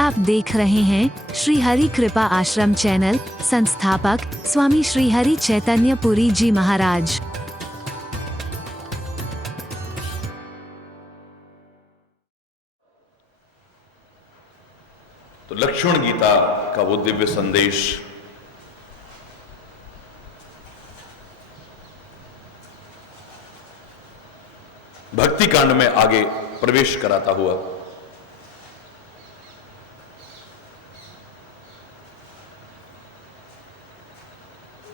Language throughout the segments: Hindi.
आप देख रहे हैं श्री हरि कृपा आश्रम चैनल। संस्थापक स्वामी श्री हरि चैतन्य पुरी जी महाराज। तो लक्ष्मण गीता का वो दिव्य संदेश भक्ति कांड में आगे प्रवेश कराता हुआ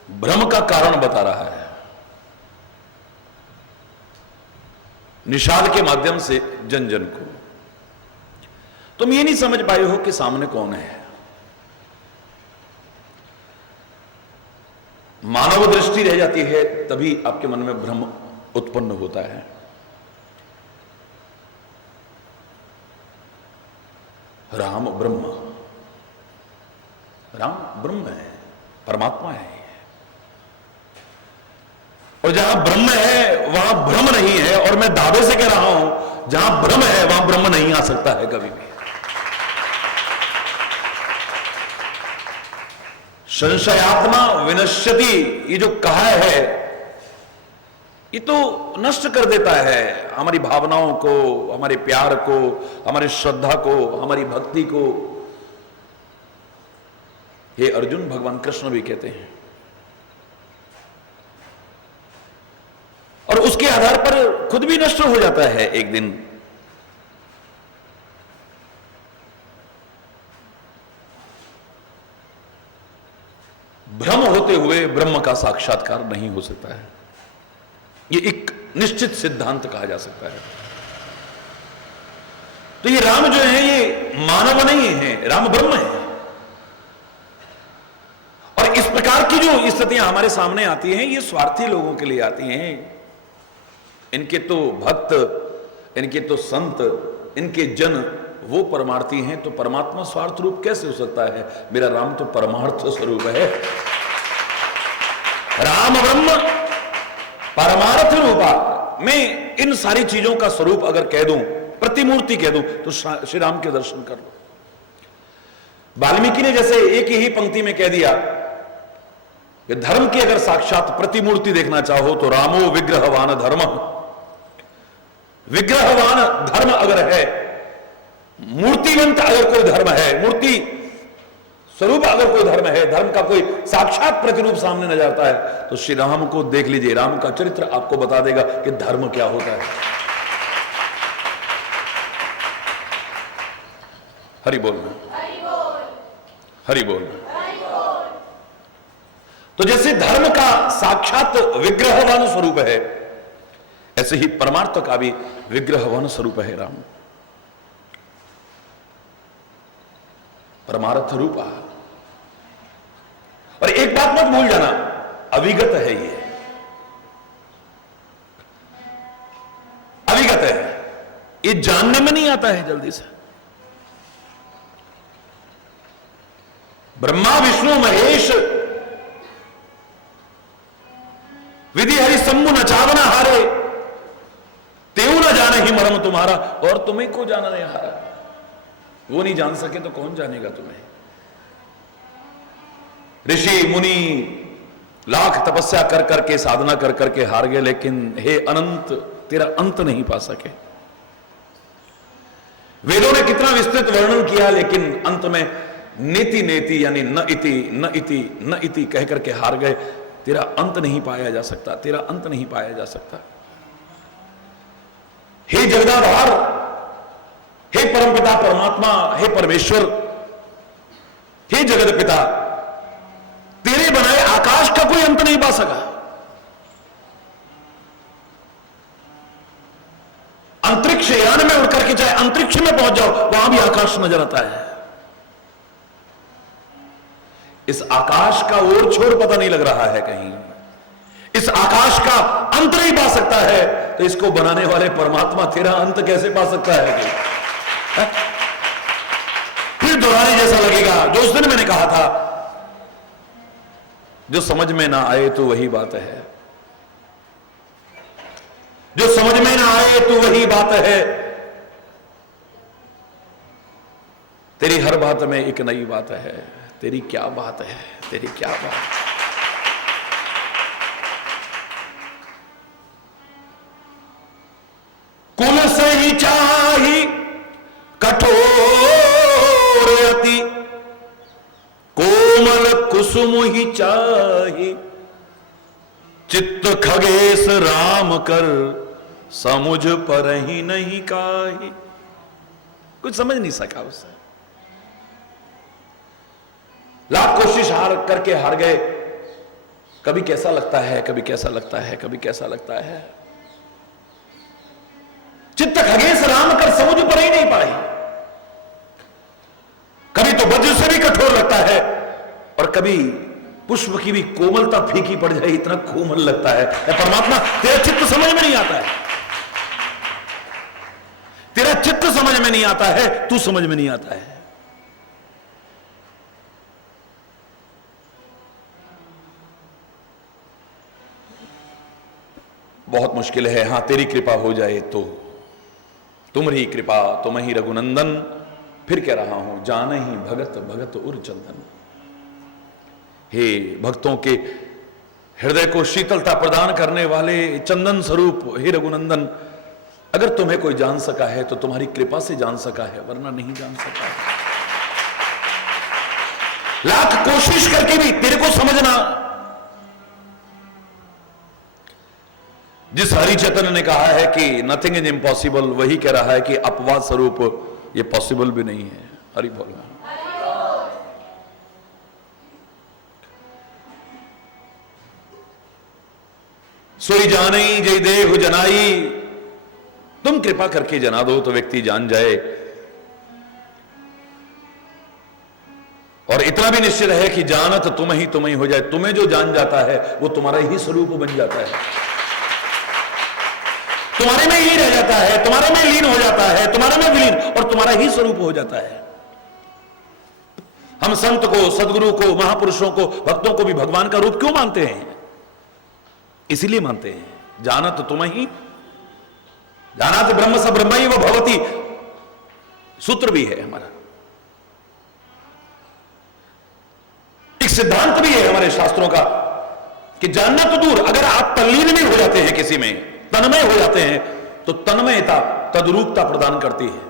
भ्रम का कारण बता रहा है। निषाद के माध्यम से जन जन को तुम ये नहीं समझ पाए हो कि सामने कौन है। मानव दृष्टि रह जाती है तभी आपके मन में भ्रम उत्पन्न होता है। राम ब्रह्म है, परमात्मा है। और जहां ब्रह्म है वहां भ्रम नहीं है। और मैं दावे से कह रहा हूं जहां ब्रह्म है वहां ब्रह्म नहीं आ सकता है कभी भी। संशयात्मा विनश्यति, ये जो कहा है ये तो नष्ट कर देता है हमारी भावनाओं को, हमारे प्यार को, हमारी श्रद्धा को, हमारी भक्ति को। हे अर्जुन, भगवान कृष्ण भी कहते हैं। और उसके आधार पर खुद भी नष्ट हो जाता है एक दिन। भ्रम होते हुए ब्रह्म का साक्षात्कार नहीं हो सकता है। ये एक निश्चित सिद्धांत कहा जा सकता है। तो ये राम जो है ये मानव नहीं है, राम ब्रह्म है। और इस प्रकार की जो स्थितियां हमारे सामने आती हैं ये स्वार्थी लोगों के लिए आती हैं। इनके तो भक्त, इनके तो संत, इनके जन वो परमार्थी हैं, तो परमात्मा स्वार्थ रूप कैसे हो सकता है? मेरा राम तो परमार्थ स्वरूप है। राम ब्रह्म परमार्थ रूपा। मैं इन सारी चीजों का स्वरूप अगर कह दूं, प्रतिमूर्ति कह दूं, तो श्री राम के दर्शन कर लो। वाल्मीकि ने जैसे एक ही पंक्ति में कह दिया कि धर्म की अगर साक्षात प्रतिमूर्ति देखना चाहो तो रामो विग्रहवान धर्म। विग्रहवान धर्म अगर है, मूर्तिवंत अगर कोई धर्म है, मूर्ति स्वरूप अगर कोई धर्म है, धर्म का कोई साक्षात प्रतिरूप सामने नजर आता है, तो श्री राम को देख लीजिए। राम का चरित्र आपको बता देगा कि धर्म क्या होता है। हरि बोलना, हरि बोलना। तो जैसे धर्म का साक्षात विग्रहवान स्वरूप है, ऐसे ही परमार्थ का भी विग्रहवान स्वरूप है राम। परमार्थ रूपा। और एक बात मत भूल जाना, अविगत है ये, अविगत है। ये जानने में नहीं आता है जल्दी से। ब्रह्मा विष्णु महेश विधि हरि शंभु नचावना हारे, तेऊ न जाने ही मरम तुम्हारा। और तुम्हें को जाना नहीं हारा। वो नहीं जान सके तो कौन जानेगा तुम्हें? ऋषि मुनि लाख तपस्या कर करके, साधना कर करके हार गए, लेकिन हे अनंत तेरा अंत नहीं पा सके। वेदों ने कितना विस्तृत वर्णन किया, लेकिन अंत में नेति नेति यानी न इति न इति न इति कह करके हार गए। तेरा अंत नहीं पाया जा सकता, तेरा अंत नहीं पाया जा सकता। हे जगदाधार, हे परमपिता परमात्मा, हे परमेश्वर, हे जगत पिता, तेरे बनाए आकाश का कोई अंत नहीं पा सका। अंतरिक्ष यान में उड़ करके चाहे अंतरिक्ष में पहुंच जाओ, वहां भी आकाश नजर आता है। इस आकाश का ओर छोर पता नहीं लग रहा है कहीं। इस आकाश का अंत नहीं पा सकता है, तो इसको बनाने वाले परमात्मा तेरा अंत कैसे पा सकता है? फिर दोहराने जैसा लगेगा। जो उस दिन मैंने कहा था, जो समझ में ना आए तो वही बात है, जो समझ में ना आए तो वही बात है। तेरी हर बात में एक नई बात है। तेरी क्या बात है, तेरी क्या बात है। कुल से ही चाही कठोर अति, कोमल कुसुम ही चाही, चित्त खगेश राम कर, समुझ पर ही नहीं काही। कुछ समझ नहीं सका उससे। लाख कोशिश करके हार गए। कभी कैसा लगता है, कभी कैसा लगता है, कभी कैसा लगता है। चित्त खगेश राम कर, समझ पर ही नहीं पाई। कभी तो वज्र से भी कठोर लगता है और कभी पुष्प की भी कोमलता फीकी पड़ जाए, इतना कोमल लगता है। परमात्मा तेरा चित्त समझ में नहीं आता है, तेरा चित्त समझ में नहीं आता है, तू समझ में नहीं आता है। बहुत मुश्किल है। हां, तेरी कृपा हो जाए तो, तुम्हारी कृपा तुम ही रघुनंदन, फिर कह रहा हूं जान ही भगत भगत उर चंदन। हे भक्तों के हृदय को शीतलता प्रदान करने वाले चंदन स्वरूप, हे रघुनंदन, अगर तुम्हें कोई जान सका है तो तुम्हारी कृपा से जान सका है, वरना नहीं जान सका है। लाख कोशिश करके भी तेरे को समझना। जिस हरि चैतन्य ने कहा है कि नथिंग इज इम्पॉसिबल, वही कह रहा है कि अपवाद स्वरूप ये पॉसिबल भी नहीं है। हरि बोल। सोई जाने जय देहु जनाई, तुम कृपा करके जना दो तो व्यक्ति जान जाए। और इतना भी निश्चित है कि जानत तुम ही हो जाए। तुम्हें जो जान जाता है वो तुम्हारा ही स्वरूप बन जाता है, तुम्हारे में ही रह जाता है, तुम्हारे में लीन हो जाता है, तुम्हारे में विलीन और तुम्हारा ही स्वरूप हो जाता है। हम संत को, सदगुरु को, महापुरुषों को, भक्तों को भी भगवान का रूप क्यों मानते हैं? इसीलिए मानते हैं, जानत तुम ही, जानात ब्रह्म स ब्रह्मैव भवति, सूत्र भी है हमारा, एक सिद्धांत भी है हमारे शास्त्रों का कि जानना तो दूर, अगर आप तल्लीन भी हो जाते हैं किसी में, तन्मय हो जाते हैं, तो तन्मयता तद्रूपता प्रदान करती है।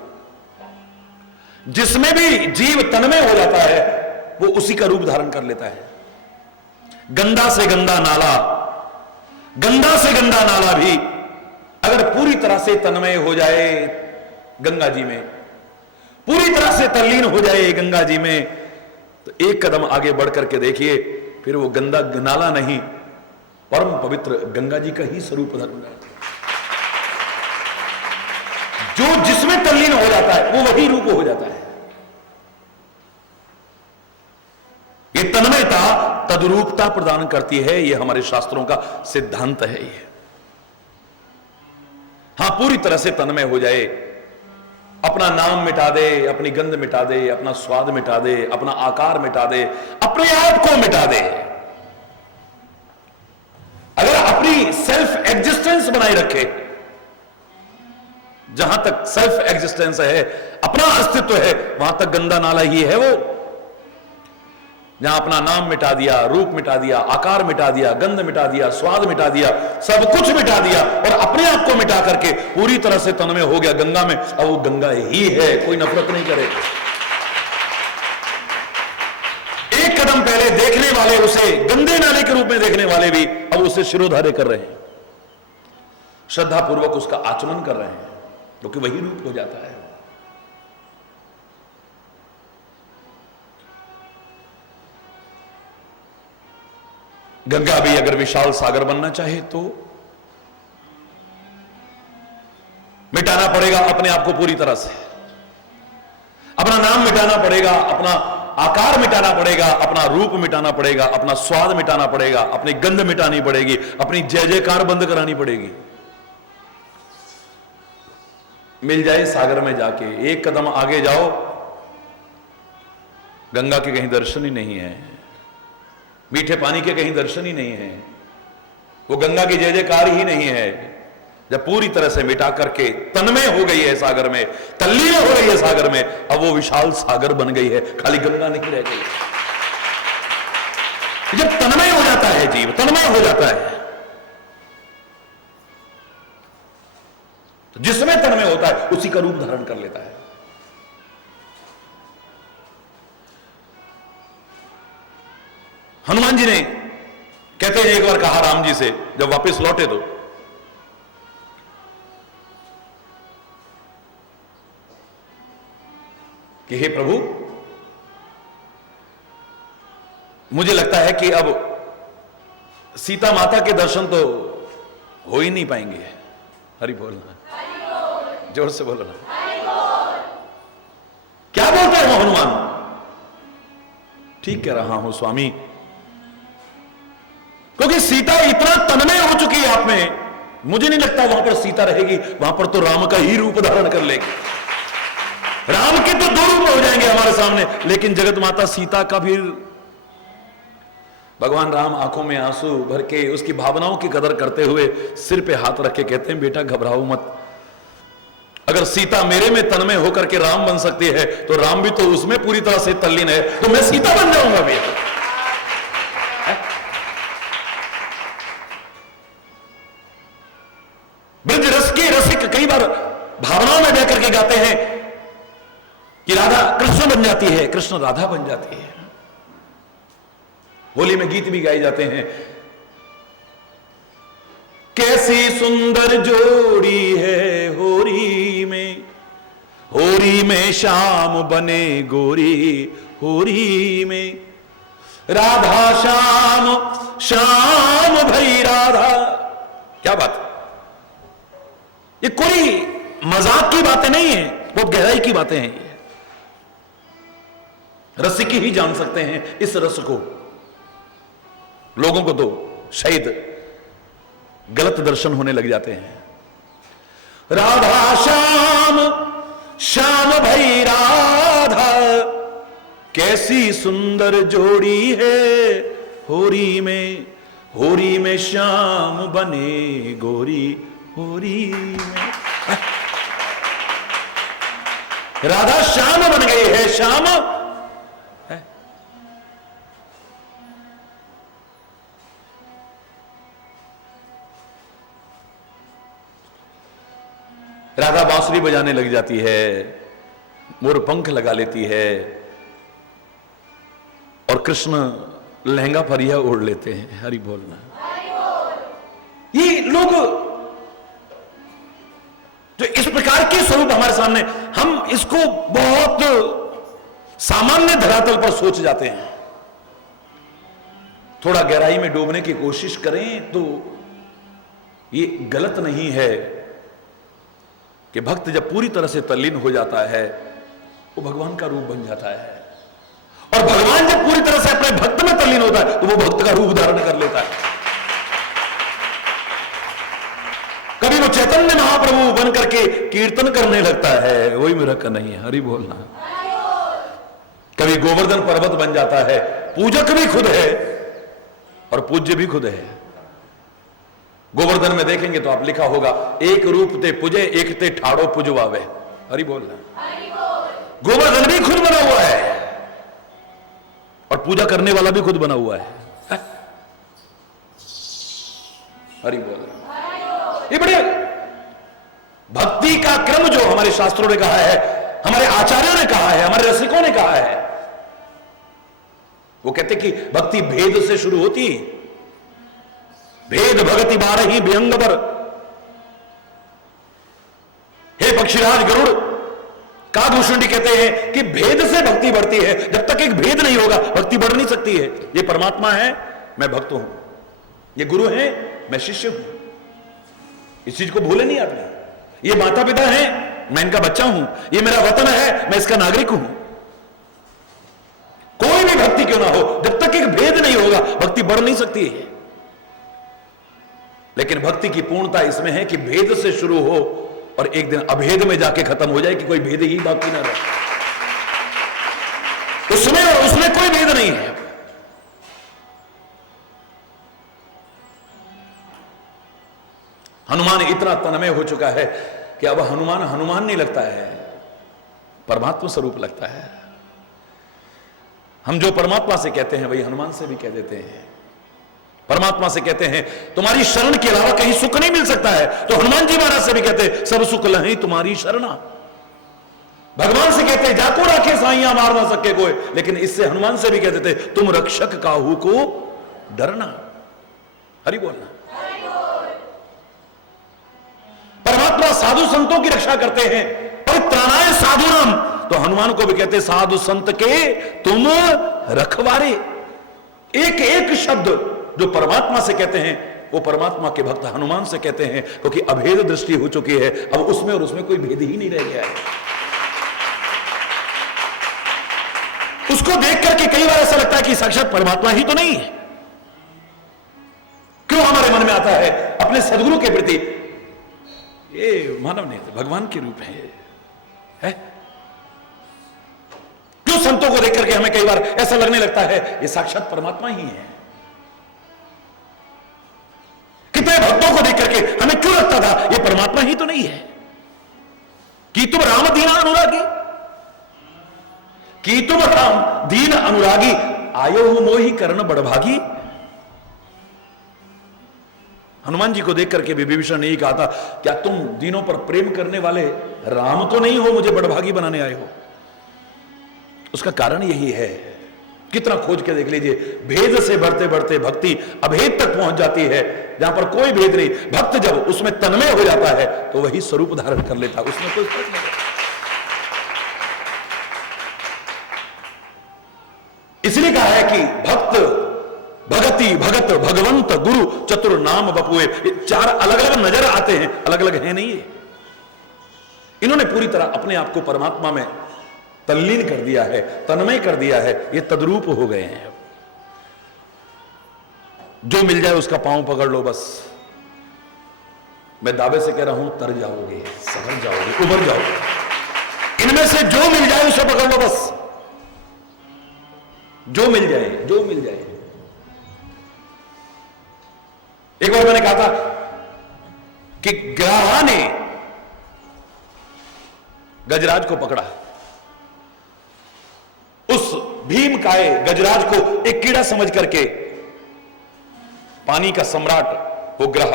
जिसमें भी जीव तन्मय हो जाता है वो उसी का रूप धारण कर लेता है। गंदा से गंदा नाला, गंदा से गंदा नाला भी अगर पूरी तरह से तन्मय हो जाए गंगा जी में, पूरी तरह से तल्लीन हो जाए गंगा जी में, तो एक कदम आगे बढ़ करके देखिए, फिर वो गंदा नाला नहीं, परम पवित्र गंगा जी का ही स्वरूप धारण करता है। जो जिसमें तल्लीन हो जाता है वो वही रूप हो जाता है। ये तन्मयता तद्रूपता प्रदान करती है, ये हमारे शास्त्रों का सिद्धांत है। ये हां, पूरी तरह से तन्मय हो जाए, अपना नाम मिटा दे, अपनी गंध मिटा दे, अपना स्वाद मिटा दे, अपना आकार मिटा दे, अपने आप को मिटा दे। अगर अपनी सेल्फ एग्जिस्टेंस बनाए रखे, जहां तक सेल्फ एग्जिस्टेंस है, अपना अस्तित्व है, वहां तक गंदा नाला ही है वो। जहां अपना नाम मिटा दिया, रूप मिटा दिया, आकार मिटा दिया, गंध मिटा दिया, स्वाद मिटा दिया, सब कुछ मिटा दिया और अपने आप को मिटा करके पूरी तरह से तन्मय हो गया गंगा में, अब वो गंगा ही है, कोई नफरत नहीं करे। एक कदम पहले देखने वाले उसे गंदे नाले के रूप में देखने वाले भी अब उसे शिरोधार्य कर रहे हैं, श्रद्धा पूर्वक उसका आचमन कर रहे हैं, क्योंकि वही रूप हो जाता है। गंगा भी अगर विशाल सागर बनना चाहे तो मिटाना पड़ेगा अपने आप को पूरी तरह से, अपना नाम मिटाना पड़ेगा, अपना आकार मिटाना पड़ेगा, अपना रूप मिटाना पड़ेगा, अपना स्वाद मिटाना पड़ेगा, अपनी गंध मिटानी पड़ेगी, अपनी जय जयकार बंद करानी पड़ेगी। मिल जाए सागर में जाके, एक कदम आगे जाओ, गंगा के कहीं दर्शन ही नहीं है, मीठे पानी के कहीं दर्शन ही नहीं है, वो गंगा की जय जयकार ही नहीं है, जब पूरी तरह से मिटा करके तन्मय हो गई है सागर में, तल्लीन हो गई है सागर में, अब वो विशाल सागर बन गई है, खाली गंगा नहीं रह गई। जब तन्मय हो जाता है जीव, तन्मय हो जाता है, तो जिसमें तन्मय होता है उसी का रूप धारण कर लेता है। हनुमान जी ने कहते हैं एक बार कहा राम जी से, जब वापस लौटे तो, कि हे प्रभु, मुझे लगता है कि अब सीता माता के दर्शन तो हो ही नहीं पाएंगे। हरि बोलना, जोर से बोलो ना। क्या बोलते हैं वो हनुमान? ठीक कह रहा हूं स्वामी, क्योंकि सीता इतना तन्मय हो चुकी है आप में, मुझे नहीं लगता वहां पर सीता रहेगी, वहां पर तो राम का ही रूप धारण कर लेगी। राम के तो दो रूप हो जाएंगे हमारे सामने, लेकिन जगत माता सीता का भी भगवान राम आंखों में आंसू भर के उसकी भावनाओं की कदर करते हुए सिर पे हाथ रख के कहते हैं, बेटा घबराओ मत, अगर सीता मेरे में तन्मय होकर के राम बन सकती है तो राम भी तो उसमें पूरी तरह से तल्लीन है, तो मैं सीता बन जाऊंगा भैया। ब्रज रस के रसिक कई बार भावनाओं में बह करके गाते हैं कि राधा कृष्ण बन जाती है, कृष्ण राधा बन जाती है। होली में गीत भी गाए जाते हैं, कैसी सुंदर जोड़ी है होरी में, होरी में श्याम बने गोरी, होरी में राधा श्याम, श्याम भई राधा। क्या बात, ये कोई मजाक की बातें नहीं है, बहुत गहराई की बातें हैं। रसिक ही जान सकते हैं इस रस को, लोगों को तो शायद गलत दर्शन होने लग जाते हैं। राधा श्याम, श्याम भई राधा, कैसी सुंदर जोड़ी है होरी में, होरी में श्याम बने गोरी, होरी में राधा श्याम बन गई है, श्याम है। राधा बांसुरी बजाने लग जाती है, मोर पंख लगा लेती है, और कृष्ण लहंगा फरिया ओढ़ लेते हैं। हरि बोलना। ये लोग जो इस प्रकार के स्वरूप हमारे सामने, हम इसको बहुत सामान्य धरातल पर सोच जाते हैं। थोड़ा गहराई में डूबने की कोशिश करें तो ये गलत नहीं है कि भक्त जब पूरी तरह से तल्लीन हो जाता है वो भगवान का रूप बन जाता है, और भगवान जब पूरी तरह से अपने भक्त में तल्लीन होता है तो वो भक्त का रूप धारण कर लेता है। कभी वो चैतन्य महाप्रभु बन करके कीर्तन करने लगता है, वही मेरा का नहीं है। हरि बोलना। कभी गोवर्धन पर्वत बन जाता है, पूजक भी खुद है और पूज्य भी खुद है। गोवर्धन में देखेंगे तो आप लिखा होगा, एक रूप ते पुजे एक ते ठाड़ो पुजवावे। हरि बोलना। गोवर्धन भी खुद बना हुआ है और पूजा करने वाला भी खुद बना हुआ है। हरि बोलना। ये बड़े भक्ति का क्रम जो हमारे शास्त्रों ने कहा है, हमारे आचार्यों ने कहा है, हमारे रसिकों ने कहा है, वो कहते कि भक्ति भेद से शुरू होती। भेद भगति बारही व्यंग पर, हे पक्षीराज गरुड़ काभूषण कहते हैं कि भेद से भक्ति बढ़ती है। जब तक एक भेद नहीं होगा भक्ति बढ़ नहीं सकती है। ये परमात्मा है, मैं भक्त हूं, ये गुरु है, मैं शिष्य हूं। इस चीज को भूले नहीं आपने। ये माता पिता है, मैं इनका बच्चा हूं, ये मेरा वतन है, मैं इसका नागरिक हूं। कोई भी भक्ति क्यों ना हो, जब तक एक भेद नहीं होगा भक्ति बढ़ नहीं सकती है। लेकिन भक्ति की पूर्णता इसमें है कि भेद से शुरू हो और एक दिन अभेद में जाके खत्म हो जाए कि कोई भेद ही बाकी ना रहे। उसमें और उसमें कोई भेद नहीं है। हनुमान इतना तन्मय हो चुका है कि अब हनुमान हनुमान नहीं लगता है, परमात्मा स्वरूप लगता है। हम जो परमात्मा से कहते हैं वही हनुमान से भी कह देते हैं। परमात्मा से कहते हैं तुम्हारी शरण के अलावा कहीं सुख नहीं मिल सकता है, तो हनुमान जी महाराज से भी कहते हैं सब सुख लही तुम्हारी शरणा। भगवान से कहते हैं जाको राखे साइया मार ना सके कोई, लेकिन इससे हनुमान से भी कह देते तुम रक्षक काहू को डरना। हरि बोलना। परमात्मा साधु संतों की रक्षा करते हैं, परित्राणाय साधुनाम, तो हनुमान को भी कहते साधु संत के तुम रखवारे। एक एक शब्द जो परमात्मा से कहते हैं वो परमात्मा के भक्त हनुमान से कहते हैं, क्योंकि अभेद दृष्टि हो चुकी है, अब उसमें और उसमें कोई भेद ही नहीं रह गया है। उसको देख करके कई बार ऐसा लगता है कि साक्षात परमात्मा ही तो नहीं है। क्यों हमारे मन में आता है अपने सदगुरु के प्रति ये मानव नहीं भगवान के रूप है? क्यों संतों को देख करके हमें कई बार ऐसा लगने लगता है ये साक्षात परमात्मा ही है? कितने भक्तों को देख करके हमें क्यों लगता था ये परमात्मा ही तो नहीं है? कि तुम राम दीना अनुरागी, कि तुम राम दीन अनुरागी, आयो हूं मोही कर्ण बड़भागी। हनुमान जी को देख करके विभीषण ने कहा था क्या तुम दीनों पर प्रेम करने वाले राम तो नहीं हो, मुझे बड़भागी बनाने आए हो? उसका कारण यही है, कितना खोज के देख लीजिए, भेद से बढ़ते बढ़ते भक्ति अभेद तक पहुंच जाती है, जहां पर कोई भेद नहीं। भक्त जब उसमें तन्मय हो जाता है तो वही स्वरूप धारण कर लेता, उसमें कोई फर्क नहीं। इसलिए कहा है कि भक्त भगति भगत भगवंत गुरु चतुर नाम बपुए, चार अलग अलग नजर आते हैं, अलग अलग है नहीं है। इन्होंने पूरी तरह अपने आप को परमात्मा में तल्लीन कर दिया है, तन्मय कर दिया है, ये तद्रूप हो गए हैं। जो मिल जाए उसका पांव पकड़ लो बस। मैं दावे से कह रहा हूं तर जाओगे, संभल जाओगे, उभर जाओगे। इनमें से जो मिल जाए उसे पकड़ लो बस। जो मिल जाए, जो मिल जाए। एक बार मैंने कहा था कि ग्राहा ने गजराज को पकड़ा। उस भीम काय गजराज को एक कीड़ा समझ करके पानी का सम्राट वो ग्रह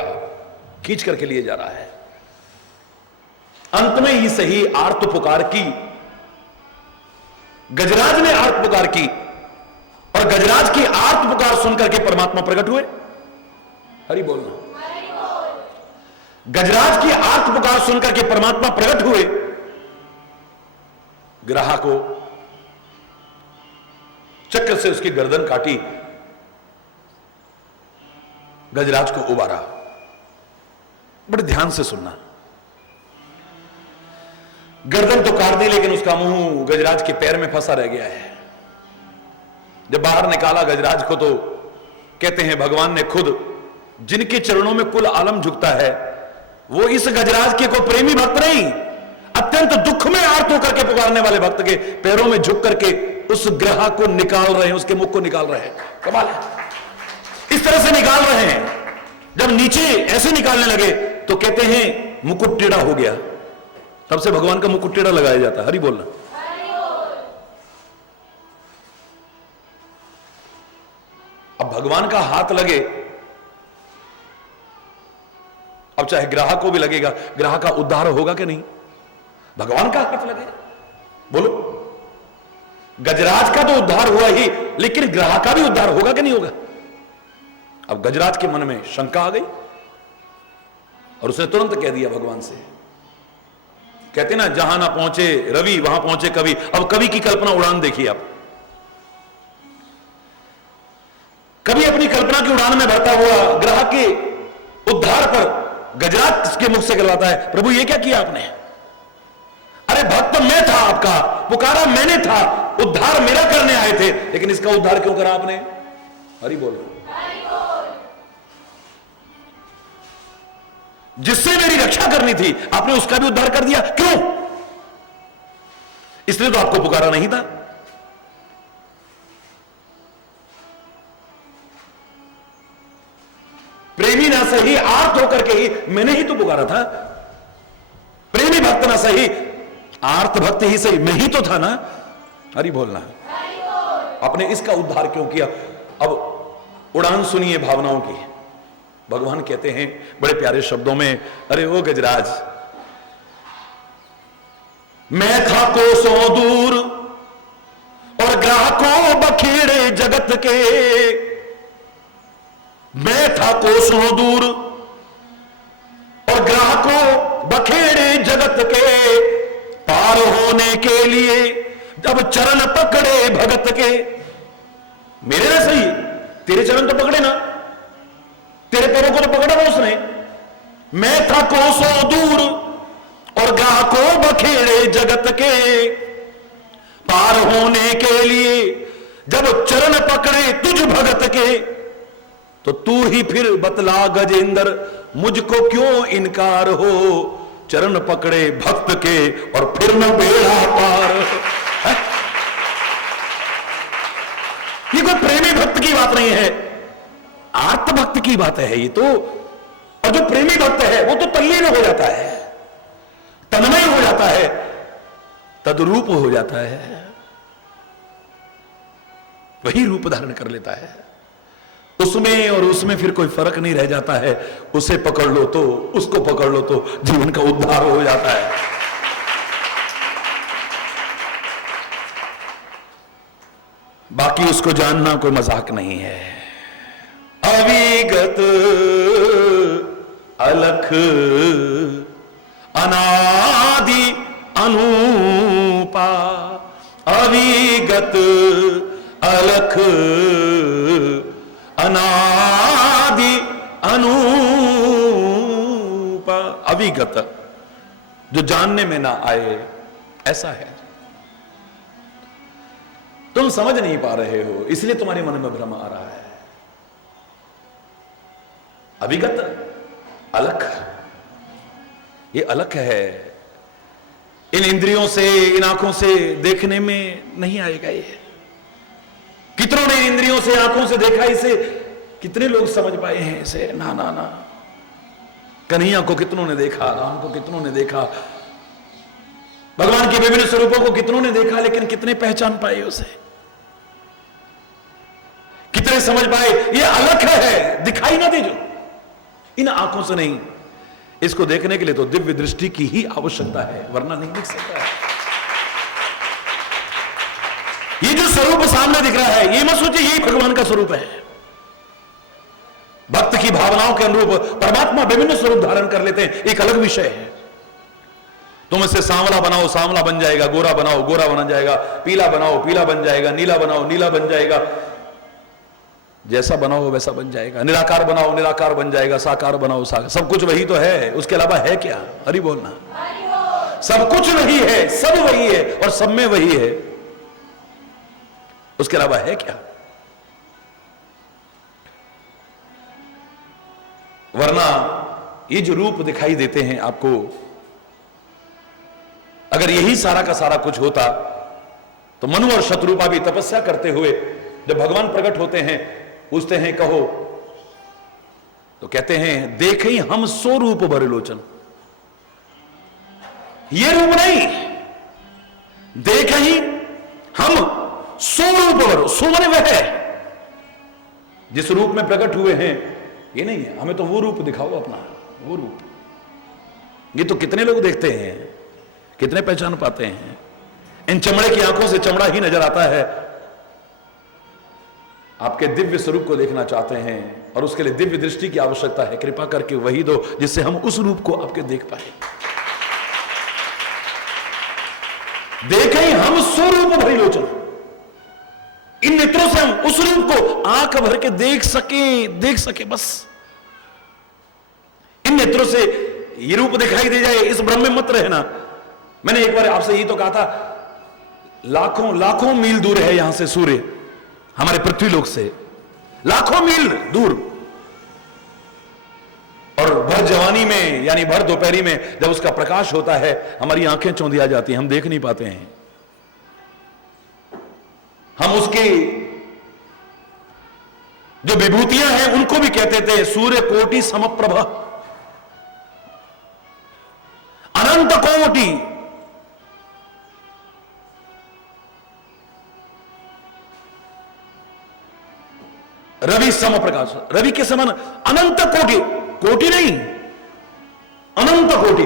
खींच करके लिए जा रहा है। अंत में ही सही आर्त पुकार की, गजराज ने आर्त पुकार की, और गजराज की आर्त पुकार सुनकर के परमात्मा प्रकट हुए। हरि बोलना। गजराज की आर्त पुकार सुनकर के परमात्मा प्रकट हुए। ग्राह को चक्र से उसकी गर्दन काटी, गजराज को उबारा। बड़े ध्यान से सुनना। गर्दन तो काट दी, लेकिन उसका मुंह गजराज के पैर में फंसा रह गया है। जब बाहर निकाला गजराज को तो कहते हैं भगवान ने खुद, जिनके चरणों में कुल आलम झुकता है, वो इस गजराज के को प्रेमी भक्त नहीं, अत्यंत दुख में आर्त होकर के पुकारने वाले भक्त के पैरों में झुक करके उस ग्रह को निकाल रहे हैं, उसके मुख को निकाल रहे हैं। कमाल है। इस तरह से निकाल रहे हैं। जब नीचे ऐसे निकालने लगे तो कहते हैं मुकुट टेढ़ा हो गया। तब से भगवान का मुकुट टेढ़ा लगाया जाता है। हरि बोलना। अब भगवान का हाथ लगे, अब चाहे ग्राह को भी लगेगा, ग्राह का उद्धार होगा कि नहीं? भगवान का हाथ लगे, बोलो। गजराज का तो उद्धार हुआ ही, लेकिन ग्राह का भी उद्धार होगा कि नहीं होगा? अब गजराज के मन में शंका आ गई और उसने तुरंत कह दिया भगवान से। कहते ना जहां ना पहुंचे रवि वहां पहुंचे कवि। अब कवि की कल्पना उड़ान देखिए आप। कभी अपनी कल्पना की उड़ान में बढ़ता हुआ ग्रह के उद्धार पर गजराज के मुख से कहलाता है, प्रभु ये क्या किया आपने? अरे भक्त मैं था आपका, पुकारा मैंने था, उद्धार मेरा करने आए थे, लेकिन इसका उद्धार क्यों करा आपने? हरि बोलो। जिससे मेरी रक्षा करनी थी आपने उसका भी उद्धार कर दिया, क्यों? इसलिए तो आपको पुकारा नहीं था। प्रेमी ना सही आर्त होकर के ही मैंने ही तो पुकारा था। प्रेमी भक्त ना सही, आर्त भक्त ही सही, मैं ही तो था ना। हरि बोलना। आपने इसका उद्धार क्यों किया? अब उड़ान सुनिए भावनाओं की। भगवान कहते हैं बड़े प्यारे शब्दों में, अरे ओ गजराज, मैं था कोसों दूर और ग्राहकों बखेड़े जगत के। मैं था कोसों दूर और ग्राहकों बखेड़े जगत के। पार होने के लिए जब चरण पकड़े भगत के। मेरे ना सही, तेरे चरण तो पकड़े ना, तेरे पैरों को तो पकड़ा ना उसने। मैं था कोसों दूर और ग्राहकों बखेड़े जगत के। पार होने के लिए जब चरण पकड़े तुझ भगत के। तो तू ही फिर बतला गजेंद्र, मुझको क्यों इनकार हो। चरण पकड़े भक्त के और फिर न बेड़ा पार। है? ये कोई प्रेमी भक्त की बात नहीं है, आर्त भक्त की बात है ये तो। और जो प्रेमी भक्त है वो तो तल्लीन हो जाता है, तन्मय हो जाता है, तद्रूप हो जाता है, वही रूप धारण कर लेता है। उसमें और उसमें फिर कोई फर्क नहीं रह जाता है। उसे पकड़ लो तो, उसको पकड़ लो तो जीवन का उद्धार हो जाता है। बाकी उसको जानना कोई मजाक नहीं है। अविगत अलख अनादि अनूपा। अविगत अलख अनादि अनूपा। अविगत, जो जानने में ना आए, ऐसा है। तुम समझ नहीं पा रहे हो, इसलिए तुम्हारे मन में भ्रम आ रहा है। अविगत अलख, ये अलख है, इन इंद्रियों से, इन आंखों से देखने में नहीं आएगा ये। कितनों ने इंद्रियों से, आंखों से देखा इसे, कितने लोग समझ पाए हैं इसे? ना ना ना। कन्हैया को कितनों ने देखा, राम को कितनों ने देखा, भगवान के विभिन्न स्वरूपों को कितनों ने देखा, लेकिन कितने पहचान पाए उसे? कितने समझ पाए? ये अलख है, दिखाई ना दे जो, इन आंखों से नहीं। इसको देखने के लिए तो दिव्य दृष्टि की ही आवश्यकता है, वरना नहीं दिख सकता है। ये जो स्वरूप सामने दिख रहा है, ये मत सोचिए यही भगवान का स्वरूप है। भक्त की भावनाओं के अनुरूप परमात्मा विभिन्न स्वरूप धारण कर लेते हैं, एक अलग विषय है। तुम इसे सांवला बनाओ, सांवला बन जाएगा, गोरा बनाओ, गोरा बन जाएगा, पीला बनाओ, पीला बन जाएगा, नीला बनाओ, नीला बन जाएगा, जैसा बनाओ वैसा बन जाएगा। निराकार बनाओ, निराकार बन जाएगा, साकार बनाओ, साकार। सब कुछ वही तो है, उसके अलावा है क्या? हरि बोलना। सब कुछ वही है, सब वही है और सब में वही है, उसके अलावा है क्या? वरना ये जो रूप दिखाई देते हैं आपको, अगर यही सारा का सारा कुछ होता तो मनु और शत्रुपा भी तपस्या करते हुए जब भगवान प्रकट होते हैं, पूछते हैं कहो, तो कहते हैं देखें हम सो रूप भर लोचन। ये रूप नहीं, देखें हम सो रूप भर। सो माने वह है जिस रूप में प्रकट हुए हैं, ये नहीं है। हमें तो वो रूप दिखाओ अपना, वो रूप। ये तो कितने लोग देखते हैं, कितने पहचान पाते हैं? इन चमड़े की आंखों से चमड़ा ही नजर आता है। आपके दिव्य स्वरूप को देखना चाहते हैं और उसके लिए दिव्य दृष्टि की आवश्यकता है। कृपा करके वही दो जिससे हम उस रूप को आपके देख पाए। देखें हम स्वरूप भरी लोचन, इन नेत्रों से हम उस रूप को आंख भर के देख सके बस। इन नेत्रों से ये रूप दिखाई दे जाए, इस भ्रम में मत रहना। मैंने एक बार आपसे यही तो कहा था, लाखों लाखों मील दूर है यहां से सूर्य, हमारे पृथ्वी लोक से लाखों मील दूर। और भर जवानी में यानी भर दोपहरी में जब उसका प्रकाश होता है, हमारी आंखें चौंधिया जाती हैं, हम देख नहीं पाते हैं। हम उसकी जो विभूतियां हैं उनको भी कहते थे सूर्य कोटि समप्रभ। कोटि, रवि सम प्रकाश, रवि के समान अनंत कोटि, कोटि नहीं अनंत कोटि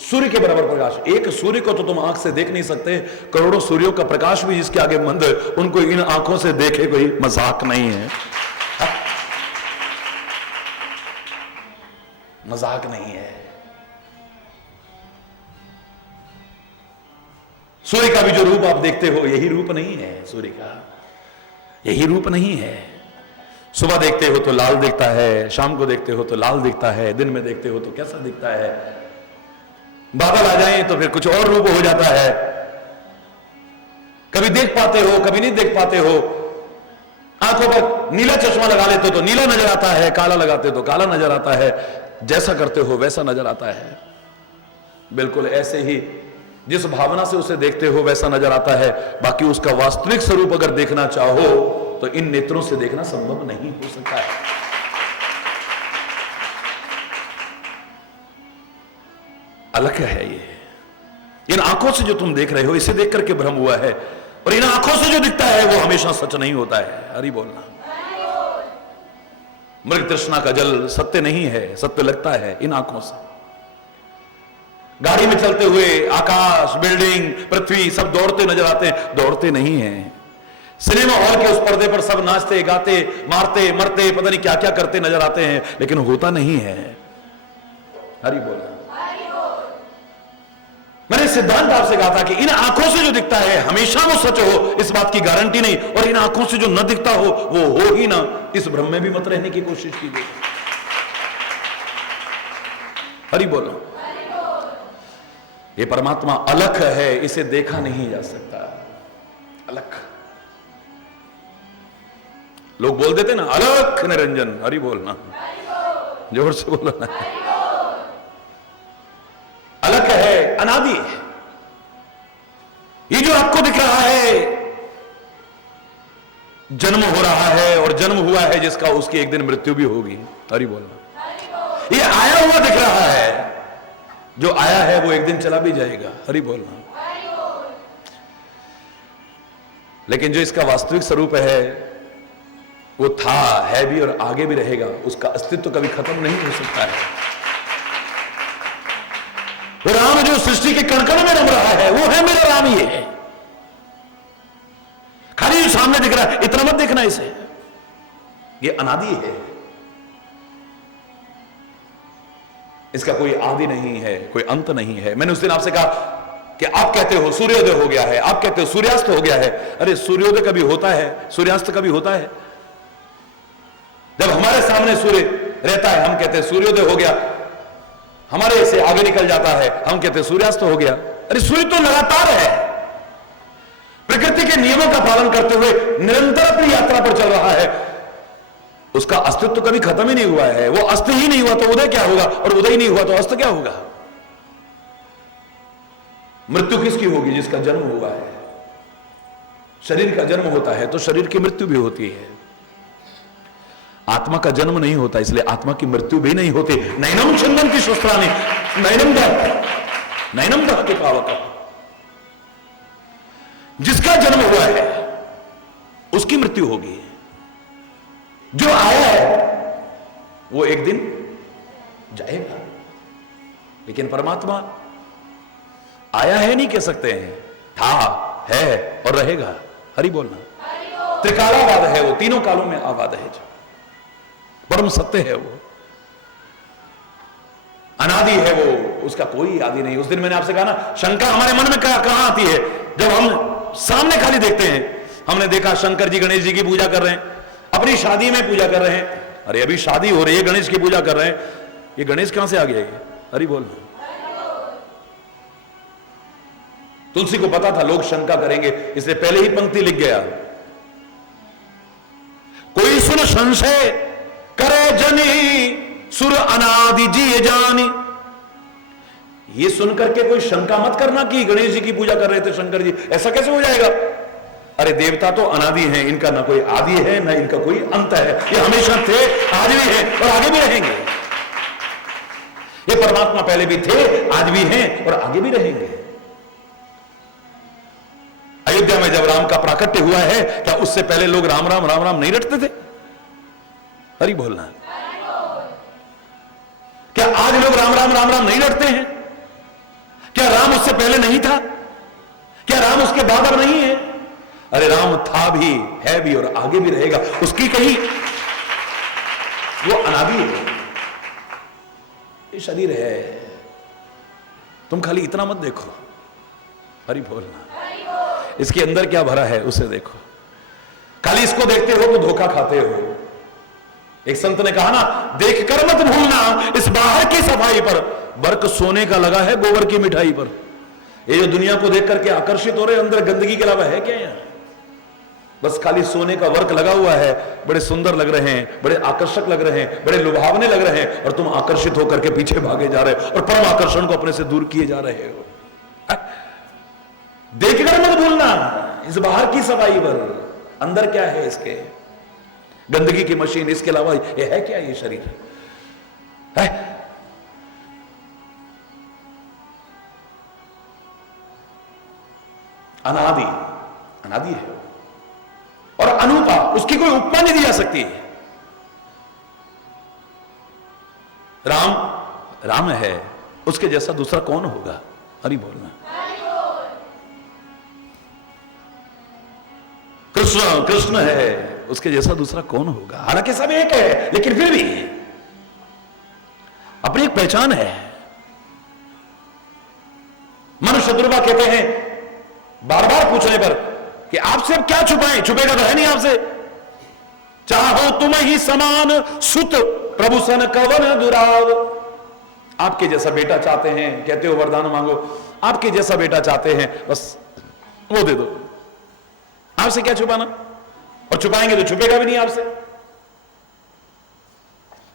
सूर्य के बराबर प्रकाश। एक सूर्य को तो तुम आंख से देख नहीं सकते, करोड़ों सूर्यों का प्रकाश भी जिसके आगे मंद, उनको इन आंखों से देखे कोई मजाक नहीं है, मजाक नहीं है। सूर्य का भी जो रूप आप देखते हो यही रूप नहीं है, सूर्य का यही रूप नहीं है। सुबह देखते हो तो लाल दिखता है, शाम को देखते हो तो लाल दिखता है, दिन में देखते हो तो कैसा दिखता है, बादल आ जाए तो फिर कुछ और रूप हो जाता है, कभी देख पाते हो कभी नहीं देख पाते हो। आंखों पर नीला चश्मा लगा लेते हो तो नीला नजर आता है, काला लगाते हो तो काला नजर आता है, जैसा करते हो वैसा नजर आता है। बिल्कुल ऐसे ही जिस भावना से उसे देखते हो वैसा नजर आता है, बाकी उसका वास्तविक स्वरूप अगर देखना चाहो तो इन नेत्रों से देखना संभव नहीं हो सकता है। अलग है ये, इन आंखों से जो तुम देख रहे हो इसे देख करके भ्रम हुआ है, और इन आंखों से जो दिखता है वो हमेशा सच नहीं होता है। हरि बोलना। मृग तृष्णा का जल सत्य नहीं है, सत्य लगता है इन आंखों से। गाड़ी में चलते हुए आकाश, बिल्डिंग, पृथ्वी सब दौड़ते नजर आते हैं, दौड़ते नहीं हैं। सिनेमा हॉल के उस पर्दे पर सब नाचते गाते मारते मरते पता नहीं क्या क्या करते नजर आते हैं, लेकिन होता नहीं है। हरि बोल। मैंने सिद्धांत आपसे कहा था कि इन आंखों से जो दिखता है हमेशा वो सच हो इस बात की गारंटी नहीं, और इन आंखों से जो न दिखता हो वो हो ही ना, इस भ्रम में भी मत रहने की कोशिश कीजिए। हरि बोलो। ये परमात्मा अलख है, इसे देखा नहीं जा सकता। अलख लोग बोल देते ना अलख निरंजन, हरि बोलना, जोर से बोलो ना। अलख है, अनादि है। ये जो आपको दिख रहा है जन्म हो रहा है, और जन्म हुआ है जिसका उसकी एक दिन मृत्यु भी होगी। हरि बोलना। ये आया हुआ दिख रहा है, जो आया है वो एक दिन चला भी जाएगा। हरि बोलना। लेकिन जो इसका वास्तविक स्वरूप है वो था, है भी और आगे भी रहेगा, उसका अस्तित्व कभी खत्म नहीं हो सकता है। वो राम जो सृष्टि के कण-कण में रम रहा है वो है मेरा राम। ये है खाली जो सामने दिख रहा है इतना मत देखना इसे, ये अनादि है, इसका कोई आदि नहीं है, कोई अंत नहीं है। मैंने उस दिन आपसे कहा कि आप कहते हो सूर्योदय हो गया है, आप कहते हो सूर्यास्त हो गया है। अरे सूर्योदय कभी होता है, सूर्यास्त कभी होता है? जब हमारे सामने सूर्य रहता है हम कहते हैं सूर्योदय हो गया, हमारे से आगे निकल जाता है हम कहते हैं सूर्यास्त हो गया। अरे सूर्य तो लगातार है, प्रकृति के नियमों का पालन करते हुए निरंतर अपनी यात्रा पर चल रहा है, उसका अस्तित्व कभी खत्म ही नहीं हुआ है। वो अस्त ही नहीं हुआ तो उदय क्या होगा, और उदय ही नहीं हुआ तो अस्त क्या होगा? मृत्यु किसकी होगी? जिसका जन्म हुआ है। शरीर का जन्म होता है तो शरीर की मृत्यु भी होती है, आत्मा का जन्म नहीं होता, इसलिए आत्मा की मृत्यु भी नहीं होती। नैनम चंदन की शस्त्राणी नैनम दह के पावक। जिसका जन्म हुआ है उसकी मृत्यु होगी, जो आया है वो एक दिन जाएगा। लेकिन परमात्मा आया है नहीं कह सकते हैं, था, है और रहेगा। हरि बोलना। त्रिकालावाद है वो, तीनों कालों में आवाद है, परम सत्य है वो, अनादि है वो, उसका कोई आदि नहीं। उस दिन मैंने आपसे कहा ना, शंका हमारे मन में कहां आती है? जब हम सामने खाली देखते हैं। हमने देखा शंकर जी गणेश जी की पूजा कर रहे हैं, अपनी शादी में पूजा कर रहे हैं। अरे अभी शादी हो रही है, गणेश की पूजा कर रहे हैं, ये गणेश कहां से आ गया? हरि बोल। तुलसी को पता था लोग शंका करेंगे, इसलिए पहले ही पंक्ति लिख गया, कोई सुन संशय करे जनी सुर अनादि जी जानी। ये सुनकर के कोई शंका मत करना कि गणेश जी की पूजा कर रहे थे शंकर जी, ऐसा कैसे हो जाएगा? अरे देवता तो अनादि हैं, इनका ना कोई आदि है ना इनका कोई अंत है, ये हमेशा थे, आज भी है और आगे भी रहेंगे। वे परमात्मा पहले भी थे, आज भी हैं और आगे भी रहेंगे। अयोध्या में जब राम का प्राकट्य हुआ है, क्या उससे पहले लोग राम राम राम राम नहीं रटते थे? हरि बोलना। क्या आज लोग राम राम राम राम नहीं रटते हैं? क्या राम उससे पहले नहीं था? क्या राम उसके बाद अब नहीं है? अरे राम था भी, है भी और आगे भी रहेगा। उसकी कहीं वो अनादि है, ये शरीर है। तुम खाली इतना मत देखो, हरि बोलना, इसके अंदर क्या भरा है उसे देखो। खाली इसको देखते हो तो धोखा खाते हो। एक संत ने कहा ना, देखकर मत भूलना इस बाहर की सफाई पर, वर्क सोने का लगा है गोबर की मिठाई पर। ये जो दुनिया को देख करके आकर्षित हो रहे, अंदर गंदगी के अलावा है क्या यहां? बस खाली सोने का वर्क लगा हुआ है, बड़े सुंदर लग रहे हैं, बड़े आकर्षक लग रहे हैं, बड़े लुभावने लग रहे हैं, और तुम आकर्षित होकर के पीछे भागे जा रहे हो और परम आकर्षण को अपने से दूर किए जा रहे हो। देखकर मत भूलना इस बाहर की सफाई पर, अंदर क्या है इसके, गंदगी की मशीन, इसके अलावा ये है क्या? ये शरीर है। अनादि, अनादि है और अनूपा, उसकी कोई उपमा नहीं दी जा सकती। राम राम है, उसके जैसा दूसरा कौन होगा? हरि बोलना। कृष्ण कृष्ण है, उसके जैसा दूसरा कौन होगा? हालांकि सब एक है, लेकिन फिर भी अपनी एक पहचान है। मनुष्य दुर्वा कहते हैं बार बार पूछने पर कि आपसे अब क्या छुपाएं, छुपेगा तो है नहीं आपसे। चाहो तुम ही समान सुत प्रभु सन कवन दुराव। आपके जैसा बेटा चाहते हैं, कहते हो वरदान मांगो, आपके जैसा बेटा चाहते हैं, बस वो दे दो। आपसे क्या छुपाना, और छुपाएंगे तो छुपेगा भी नहीं आपसे।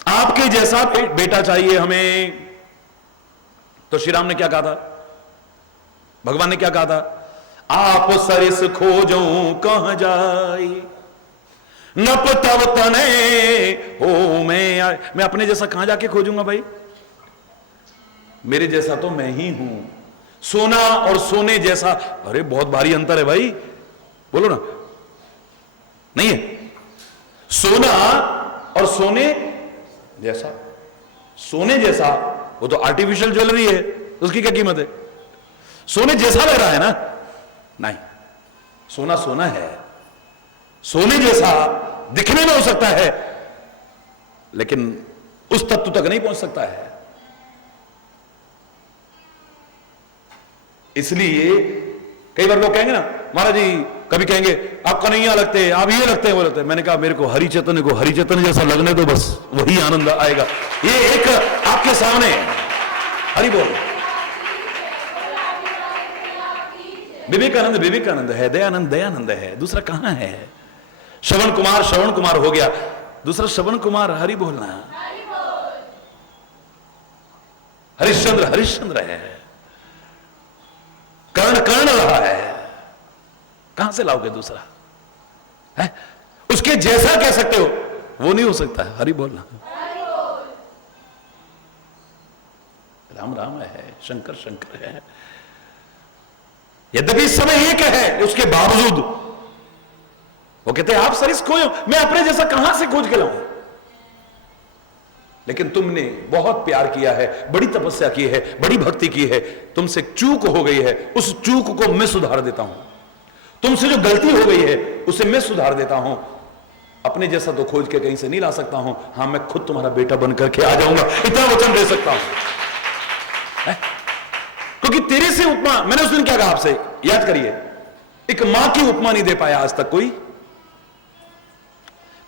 आपके जैसा बेटा चाहिए हमें, तो श्री राम ने क्या कहा था, भगवान ने क्या कहा था? आप सरिस खोजो कहां जाई, नप तव तने हो मैं अपने जैसा कहां जाके खोजूंगा भाई? मेरे जैसा तो मैं ही हूं। सोना और सोने जैसा, अरे बहुत भारी अंतर है भाई, बोलो ना, नहीं है? सोना और सोने जैसा, सोने जैसा वो तो आर्टिफिशियल ज्वेलरी है, उसकी क्या कीमत है? सोने जैसा लग रहा है ना? नहीं, सोना सोना है। सोने जैसा दिखने में हो सकता है, लेकिन उस तत्व तक नहीं पहुंच सकता है। इसलिए कई बार लोग कहेंगे ना, महाराज जी कभी कहेंगे आप कन्हैया लगते, आप ये लगते हैं, वो लगते हैं। मैंने कहा मेरे को हरि चैतन्य को हरि चैतन्य जैसा लगने दो, बस वही आनंद आएगा। ये एक आपके सामने हरि बोल, विवेकानंद विवेकानंद है, दयानंद दयानंद है, दूसरा कहां है? श्रवण कुमार हो गया, दूसरा श्रवण कुमार, हरि बोलना। हरिश्चंद्र हरिश्चंद्र है, कर्ण कर्ण रहा है, कहां से लाओगे दूसरा है? उसके जैसा कह सकते हो, वो नहीं हो सकता है। हरि बोलना। राम राम है, शंकर शंकर है। यद्यपि समय एक है, उसके बावजूद वो कहते हैं आप सरिस खोजो, मैं अपने जैसा कहां से खोज के लाऊं? लेकिन तुमने बहुत प्यार किया है, बड़ी तपस्या की है, बड़ी भक्ति की है, तुमसे चूक हो गई है, उस चूक को मैं सुधार देता हूं। तुमसे जो गलती हो गई है उसे मैं सुधार देता हूं। अपने जैसा तो खोज के कहीं से नहीं ला सकता हूं, हां मैं खुद तुम्हारा बेटा बनकर के आ जाऊंगा, इतना वचन दे सकता हूं। क्योंकि तेरे से उपमा, मैंने उस दिन क्या कहा आपसे, याद करिए, एक मां की उपमा नहीं दे पाया आज तक कोई।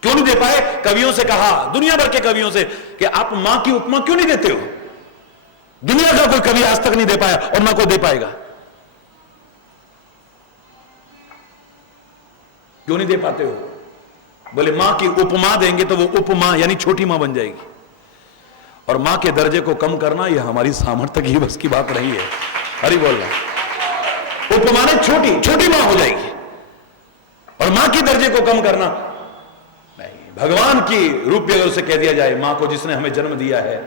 क्यों नहीं दे पाए? कवियों से कहा, दुनिया भर के कवियों से, कि आप मां की उपमा क्यों नहीं देते हो? दुनिया का कोई कवि आज तक नहीं दे पाया और ना कोई दे पाएगा। क्यों नहीं दे पाते हो? बोले मां की उपमा देंगे तो वो उपमा यानी छोटी मां बन जाएगी, और मां के दर्जे को कम करना यह हमारी सामर्थ्य की बस की बात नहीं है। हरि बोल रहा, उपमा ने छोटी छोटी मां हो जाएगी, और मां की दर्जे को कम करना नहीं। भगवान की रूप भी अगर उसे कह दिया जाए, मां को जिसने हमें जन्म दिया है,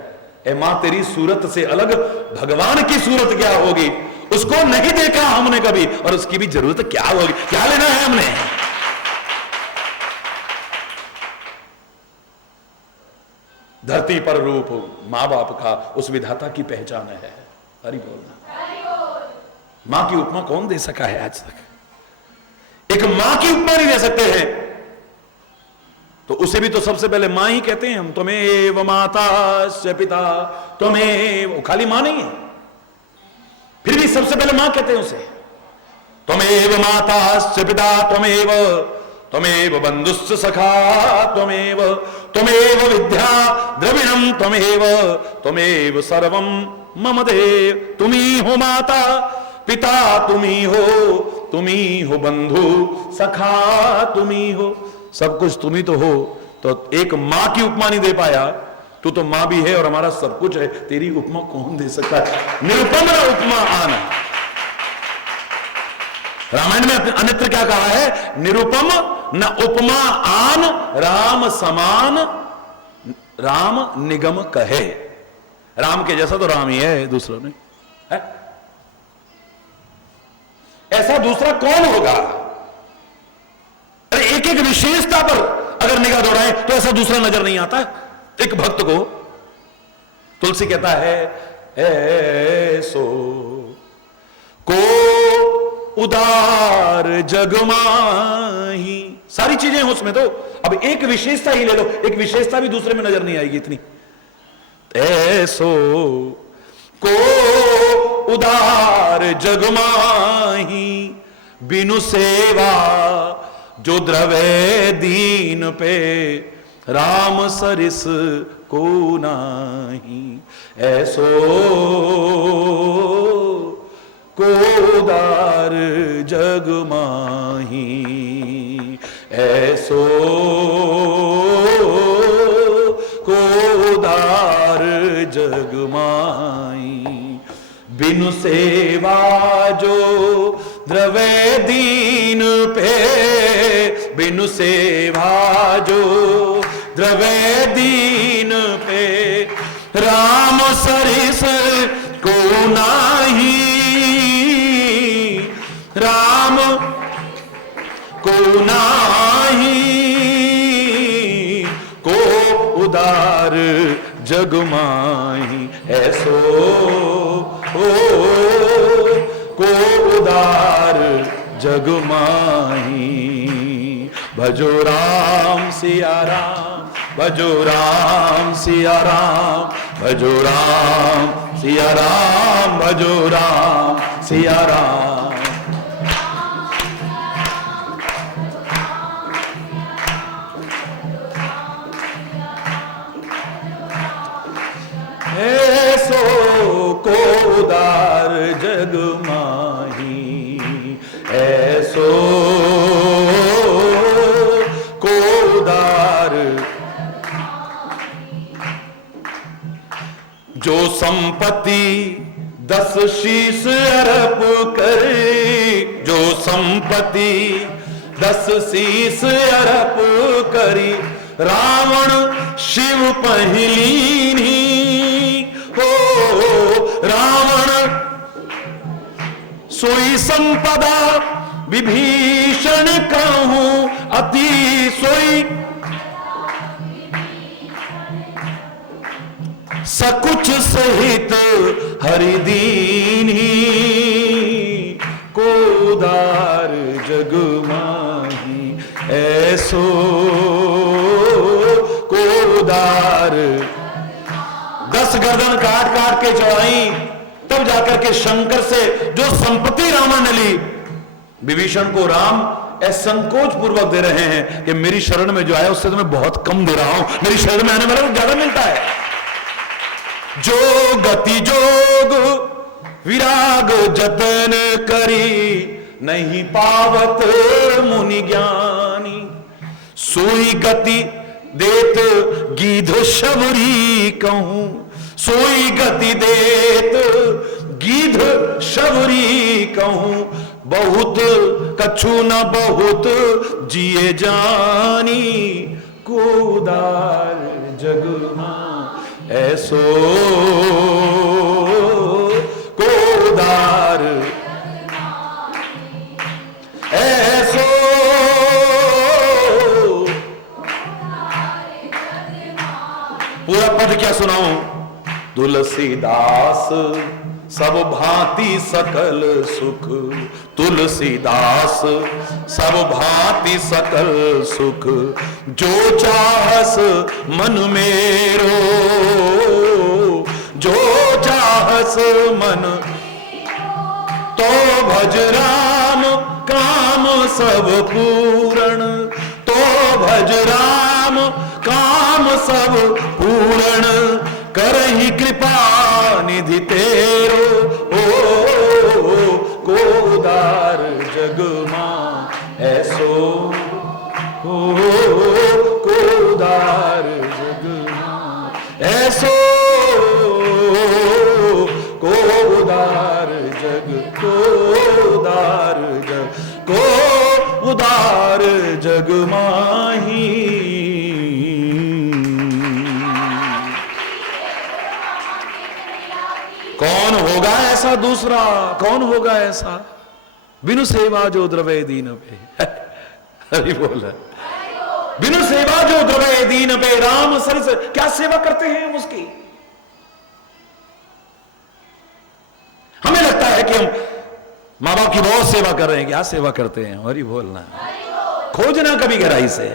ए मां, तेरी सूरत से अलग भगवान की सूरत क्या होगी, उसको नहीं देखा हमने कभी, और उसकी भी जरूरत क्या होगी, क्या लेना है हमने। धरती पर रूप मां बाप का उस विधाता की पहचान है। हरि बोलना। मां की उपमा कौन दे सका है आज तक? एक मां की उपमा नहीं दे सकते हैं, तो उसे भी तो सबसे पहले मां ही कहते हैं हम। त्वमेव माता स्य पिता त्वमेव, खाली मां नहीं है, फिर भी सबसे पहले मां कहते हैं उसे। त्वमेव माता स्य पिता त्वमेव, त्वमेव बंधुश्च सखा त्वमेव, त्वमेव विद्या द्रविणम त्वमेव, त्वमेव सर्वम मम देव। तुम्ही हो माता पिता, तुम्ही हो बंधु सखा, तुम्ही हो, सब कुछ तुम्ही तो हो। तो एक मां की उपमा नहीं दे पाया, तू तो मां भी है और हमारा सब कुछ है, तेरी उपमा कौन दे सकता है? निरुपम न उपमा आन। रामायण में अन्यत्र क्या कहा है? निरुपम न उपमा आन, राम समान राम निगम कहे। राम के जैसा तो राम ही है, दूसरों ने है? ऐसा दूसरा कौन होगा? अरे एक एक विशेषता पर अगर निगाह दौड़ाए तो ऐसा दूसरा नजर नहीं आता। एक भक्त को तुलसी कहता है ऐसो को उदार जग माही, सारी चीजें हैं उसमें, तो अब एक विशेषता ही ले लो, एक विशेषता भी दूसरे में नजर नहीं आएगी इतनी। ऐसो को उदार जग माही, बिनु सेवा जो द्रवे दीन पे, राम सरिस को नाही। ऐसो को उदार जग माही, ऐसो को उदार जग माही, बिनु सेवा जो द्रवे दीन पे, बिनु सेवा जो द्रवे दीन पे, राम सरिस को नाही, राम को नाही, को उदार जग माही। ऐसो को उदार जग माही। भजो राम सिया राम, भजो राम सिया राम, भजो राम सिया राम, भजो राम सिया राम। ऐसो को उदार जग माही, ऐसो को उदार, जो संपत्ति 10 शीस अर्प करे, जो संपत्ति 10 शीस अर्प करी, रावण शिव पहलीनी हो, रावण सोई संपदा विभीषण कहूं, अति सोई सकुच सहित हरिदीनी, को उदार जग माही। ऐसो को उदार, 10 गर्दन काट काट के चढ़ाई, तब जाकर के शंकर से जो संपत्ति रावण ने ली, विभीषण को राम संकोच पूर्वक दे रहे हैं कि मेरी शरण में जो आया उससे तो मैं बहुत कम दे रहा हूं, मेरी शरण में आने वाले को ज्यादा मिलता है। जो गति जोग विराग जतन करी, नहीं पावत मुनि ज्ञानी, सोई गति देत गीध शबरी कहूं, सोई गति देत गीध शबरी कहूं, बहुत कछु न बहुत जिए जानी, को उदार जग माही। ऐसो को उदार, ऐसो पूरा पद क्या सुनाऊं? तुलसीदास सब भांति सकल सुख, तुलसीदास सब भांति सकल सुख, जो चाहस मन मेरो, जो चाहस मन, तो भज राम काम सब पूर्ण, तो भज राम काम सब पूर्ण, करहि कृपा निधि तेरो, को उदार जग मां ऐसो, को उदार जग मां ऐसो, को उदार जग, को उदार जग, को उदार जग माही। कौन होगा ऐसा दूसरा? कौन होगा ऐसा? बिनु सेवा जो द्रवे दीन पे, हरि बोल, बिनु सेवा जो द्रवे दीन पे, राम सरिस। क्या सेवा करते हैं हम उसकी? हमें लगता है कि हम माँ बाप की बहुत सेवा कर रहे हैं। क्या सेवा करते हैं? हरि बोलना, खोजना कभी गहराई से।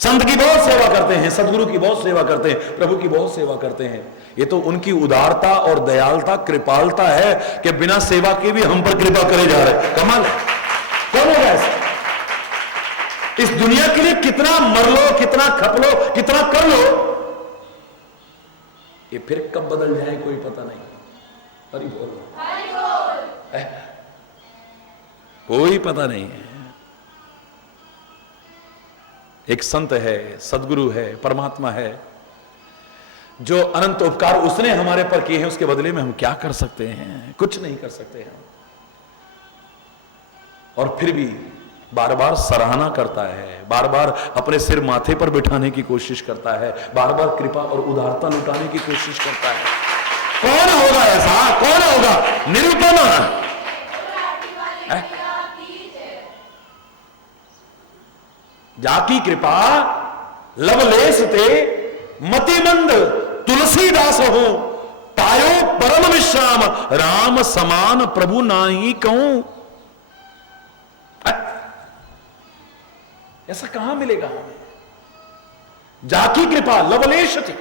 संत की बहुत सेवा करते हैं, सदगुरु की बहुत सेवा करते हैं, प्रभु की बहुत सेवा करते हैं। ये तो उनकी उदारता और दयालता, कृपालता है कि बिना सेवा के भी हम पर कृपा करे जा रहे। कमाल है। कौन होगा ऐसा? इस दुनिया के लिए कितना मर लो, कितना खप लो, कितना कर लो, ये फिर कब बदल जाए कोई पता नहीं। हरि बोल, कोई पता नहीं है। एक संत है, सदगुरु है, परमात्मा है, जो अनंत उपकार उसने हमारे पर किए हैं, उसके बदले में हम क्या कर सकते हैं? कुछ नहीं कर सकते हैं। और फिर भी बार बार सराहना करता है, बार बार अपने सिर माथे पर बिठाने की कोशिश करता है, बार बार कृपा और उदारता लुटाने की कोशिश करता है। कौन होगा ऐसा? कौन होगा? निरुपमा जाकी कृपा लवलेश ते मतिमंद, तुलसीदास हो पायो परम विश्राम, राम समान प्रभु नाही कहूं। ऐसा कहां मिलेगा हमें? जाकी कृपा लवलेश थी,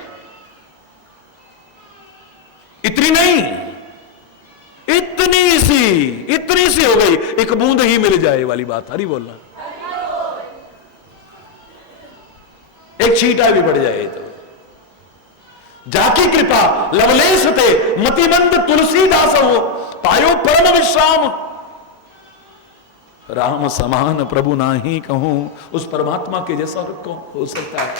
इतनी नहीं, इतनी सी हो गई, एक बूंद ही मिल जाए वाली बात। हरि बोलना, एक छींटा भी बढ़ जाए तो। जाकी कृपा लवलेश ते मतिमंद, तुलसीदास हो पायो परम विश्राम, राम समान प्रभु नाही कहूं। उस परमात्मा के जैसा और कौन हो सकता है?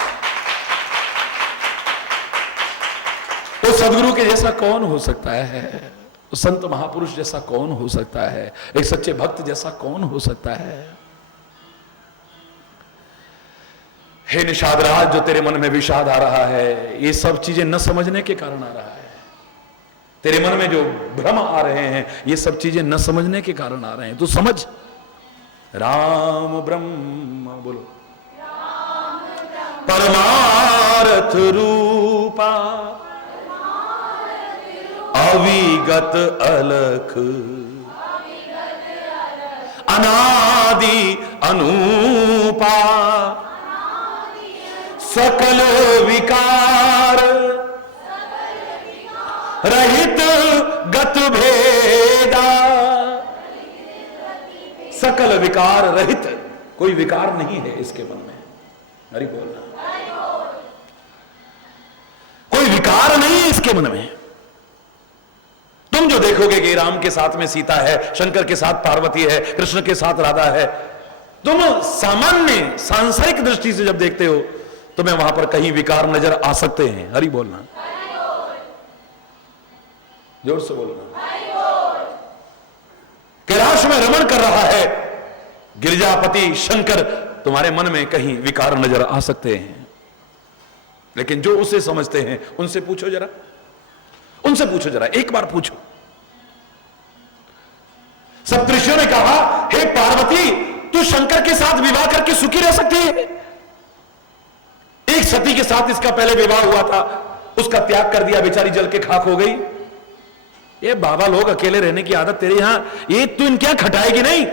उस सदगुरु के जैसा कौन हो सकता है? उस संत महापुरुष जैसा कौन हो सकता है? एक सच्चे भक्त जैसा कौन हो सकता है? हे निषाद राज, जो तेरे मन में विषाद आ रहा है, ये सब चीजें न समझने के कारण आ रहा है। तेरे मन में जो भ्रम आ रहे हैं, ये सब चीजें न समझने के कारण आ रहे हैं। तू समझ, राम ब्रह्म बोलो, परमार्थ रूपा, अविगत अलख, अनादि अनूपा, सकल विकार रहित गत भेदा, सकल विकार रहित, कोई विकार नहीं है इसके मन में। हरि बोलना, कोई विकार नहीं है इसके मन में। तुम जो देखोगे कि राम के साथ में सीता है, शंकर के साथ पार्वती है, कृष्ण के साथ राधा है, तुम सामान्य सांसारिक दृष्टि से जब देखते हो, तुम्हें वहां पर कहीं विकार नजर आ सकते हैं। हरि बोलना, जोर से बोलना। कैलाश में रमण कर रहा है गिरिजापति शंकर, तुम्हारे मन में कहीं विकार नजर आ सकते हैं। लेकिन जो उसे समझते हैं उनसे पूछो जरा, उनसे पूछो जरा, एक बार पूछो। सप्तऋषियों ने कहा, हे पार्वती, तू शंकर के साथ विवाह करके सुखी रह सकती है। एक सती के साथ इसका पहले विवाह हुआ था, उसका त्याग कर दिया, बेचारी जल के खाक हो गई। ये बाबा लोग अकेले रहने की आदत तेरे यहां, ये तू इनके यहां खटाएगी नहीं।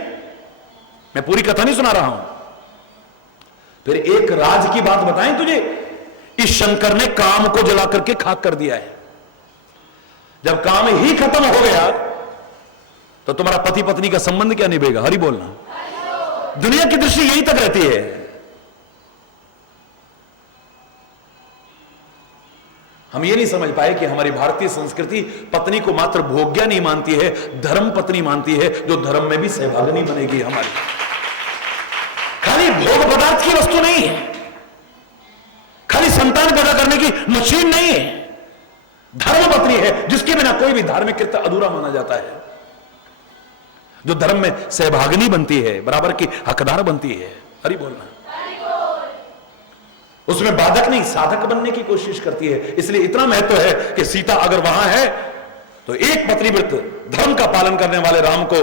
मैं पूरी कथा नहीं सुना रहा हूं। फिर एक राज की बात बताएं तुझे, इस शंकर ने काम को जला करके खाक कर दिया है। जब काम ही खत्म हो गया तो तुम्हारा पति पत्नी का संबंध क्या निभेगा? हरि बोलना। दुनिया की दृष्टि यही तक रहती है। हम ये नहीं समझ पाए कि हमारी भारतीय संस्कृति पत्नी को मात्र भोग्या नहीं मानती है, धर्म पत्नी मानती है, जो धर्म में भी सहभागिनी बनेगी हमारी। खाली भोग पदार्थ की वस्तु नहीं है, खाली संतान पैदा करने की मशीन नहीं है। धर्म पत्नी है, जिसके बिना कोई भी धार्मिक कृत्य अधूरा माना जाता है, जो धर्म में सहभागिनी बनती है, बराबर की हकदार बनती है। हरि बोलना। उसमें बाधक नहीं, साधक बनने की कोशिश करती है। इसलिए इतना महत्व है कि सीता अगर वहां है तो एक पतिव्रत धर्म का पालन करने वाले राम को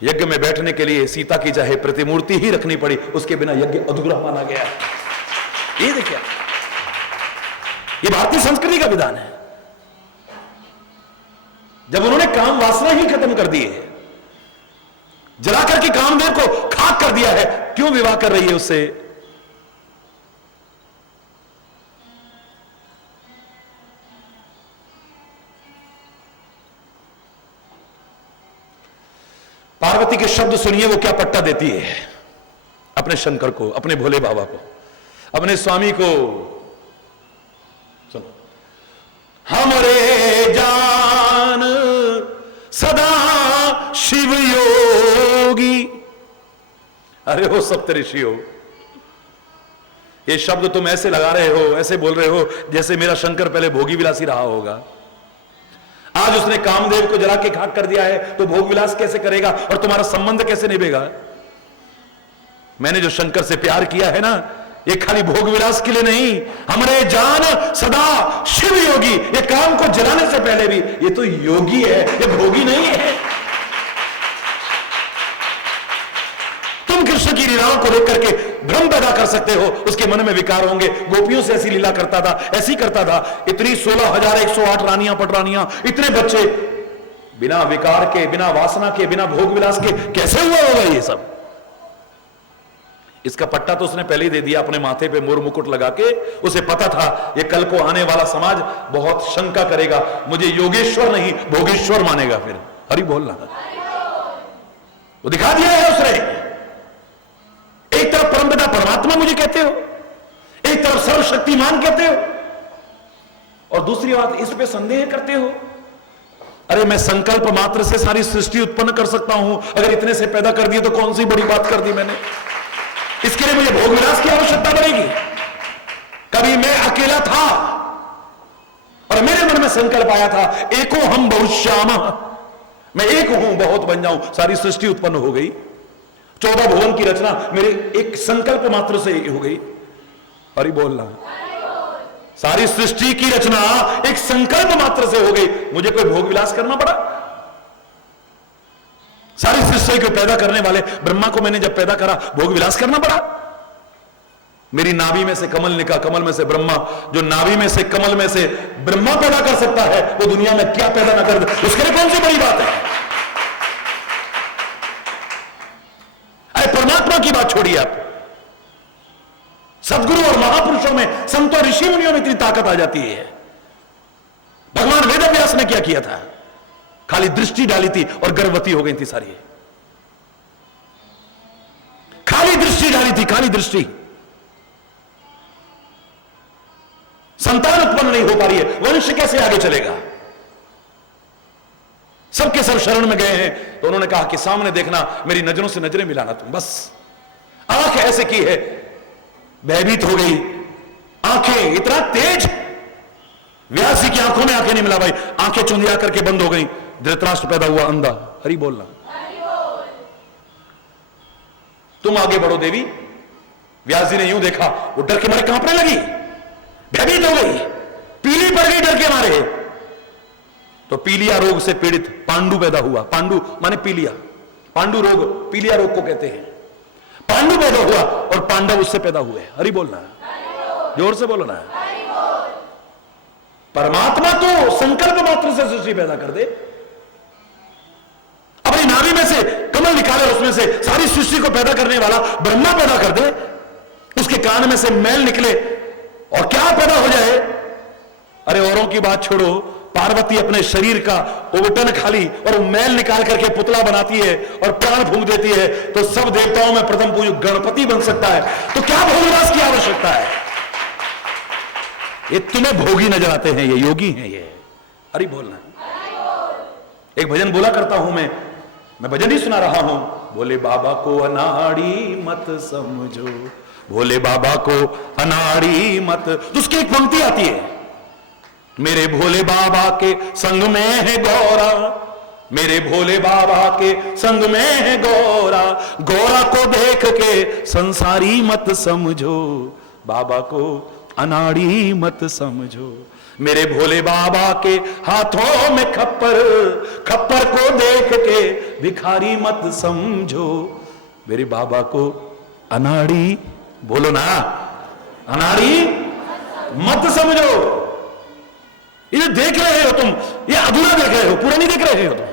यज्ञ में बैठने के लिए सीता की चाहे प्रतिमूर्ति ही रखनी पड़ी, उसके बिना यज्ञ अधूरा माना गया। ये देखिए, ये भारतीय संस्कृति का विधान है। जब उन्होंने काम वासना ही खत्म कर दी है, जलाकर के कामदेव को खाक कर दिया है, क्यों विवाह कर रही है उससे? पार्वती के शब्द सुनिए, वो क्या पट्टा देती है अपने शंकर को, अपने भोले बाबा को, अपने स्वामी को। सुनो, हमरे जान सदा शिव योगी। अरे हो सप्तऋषियों, ये शब्द तुम ऐसे लगा रहे हो, ऐसे बोल रहे हो जैसे मेरा शंकर पहले भोगी विलासी रहा होगा। आज उसने कामदेव को जला के खाक कर दिया है, तो भोग विलास कैसे करेगा और तुम्हारा संबंध कैसे निभेगा? मैंने जो शंकर से प्यार किया है ना, ये खाली भोग विलास के लिए नहीं, हमारे जान सदा शिव योगी। ये काम को जलाने से पहले भी ये तो योगी है, ये भोगी नहीं है। तुम कृष्ण की लीलाओं को देख करके भ्रम पैदा कर सकते हो, उसके मन में विकार होंगे। गोपियों से ऐसी लीला करता था, ऐसी करता था। इतनी 16,108 रानियां पटरानियां, इतने बच्चे, बिना विकार के, बिना वासना के, बिना भोग विलास के कैसे हुआ होगा ये सब? इसका पट्टा तो उसने पहले ही दे दिया अपने माथे पे मोर मुकुट लगा के। उसे पता था ये कल को आने वाला समाज बहुत शंका करेगा, मुझे योगेश्वर नहीं भोगेश्वर मानेगा। फिर हरि बोलना, वो दिखा दिया है उसने। एक तरफ परमपिता परमात्मा मुझे कहते हो, एक तरफ सर्वशक्तिमान कहते हो, और दूसरी बात इस पे संदेह करते हो। अरे मैं संकल्प मात्र से सारी सृष्टि उत्पन्न कर सकता हूं, अगर इतने से पैदा कर दिए तो कौन सी बड़ी बात कर दी मैंने? इसके लिए मुझे भोग विलास की आवश्यकता पड़ेगी? कभी मैं अकेला था और मेरे मन में संकल्प आया था, एको हम बहुश्याम, मैं एक हूं बहुत बन जाऊं, सारी सृष्टि उत्पन्न हो गई। 14 भुवन की रचना मेरे एक संकल्प मात्र से हो गई। हरि बोलना। सारी सृष्टि की रचना एक संकल्प मात्र से हो गई, मुझे कोई भोग विलास करना पड़ा? सारी सृष्टि को पैदा करने वाले ब्रह्मा को मैंने जब पैदा करा, भोग विलास करना पड़ा? मेरी नाभि में से कमल निकला, कमल में से ब्रह्मा। जो नाभि में से कमल में से ब्रह्मा पैदा कर सकता है, वो दुनिया में क्या पैदा ना कर दे, उसके लिए कौन सी बड़ी बात है? अरे परमात्मा की बात छोड़िए आप, सदगुरु और महापुरुषों में, संतों ऋषि मुनियों में इतनी ताकत आ जाती है। भगवान वेदव्यास ने क्या किया था? खाली दृष्टि डाली थी और गर्भवती हो गई थी सारी। खाली दृष्टि डाली थी, खाली दृष्टि। संतान उत्पन्न नहीं हो पा रही है, वंश कैसे आगे चलेगा? सबके सब शरण में गए हैं, तो उन्होंने कहा कि सामने देखना, मेरी नजरों से नजरें मिलाना तुम बस। आंख ऐसे की है, भयभीत हो गई आंखें, इतना तेज। व्यास जी की आंखों में आंखें नहीं मिला भाई, आंखें चुंधिया करके बंद हो गई। धृतराष्ट्र पैदा हुआ अंधा। हरि बोलना। तुम आगे बढ़ो देवी। व्यास जी ने यूं देखा, वो डर के मारे कांपने लगी। भयभीत हो गई, पीली पड़ गई डर के मारे। तो पीलिया रोग से पीड़ित पांडु पैदा हुआ। पांडु माने पीलिया, पांडु रोग पीलिया रोग को कहते हैं। पांडु पैदा हुआ और पांडव उससे पैदा हुए। हरि बोलना, जोर से बोलना। परमात्मा तो संकल्प मात्र से सृष्टि पैदा कर दे, अपनी नाभि में से कमल निकाले, उसमें से सारी सृष्टि को पैदा करने वाला ब्रह्मा पैदा कर दे, उसके कान में से मैल निकले और क्या पैदा हो जाए। अरे औरों की बात छोड़ो, पार्वती अपने शरीर का ओवटन खाली और मैल निकाल करके पुतला बनाती है और प्राण फूंक देती है, तो सब देवताओं में प्रथम पूज्य गणपति बन सकता है। तो क्या भोगवास की आवश्यकता है? ये तुम्हें भोगी नजर आते हैं, ये योगी हैं ये। अरे बोलना। एक भजन बोला करता हूं मैं भजन ही सुना रहा हूं। भोले बाबा को अनाड़ी मत समझो, भोले बाबा को अनाड़ी मत। तो उसकी एक पंक्ति आती है, मेरे भोले बाबा के संग में है गौरा, मेरे भोले बाबा के संग में है गौरा, गौरा को देख के संसारी मत समझो, बाबा को अनाड़ी मत समझो। मेरे भोले बाबा के हाथों में खप्पर, खप्पर को देख के भिखारी मत समझो, मेरे बाबा को अनाड़ी, बोलो ना, अनाड़ी मत समझो। ये देख रहे हो तुम, ये अधूरा देख रहे हो, पूरा नहीं देख रहे हो तुम।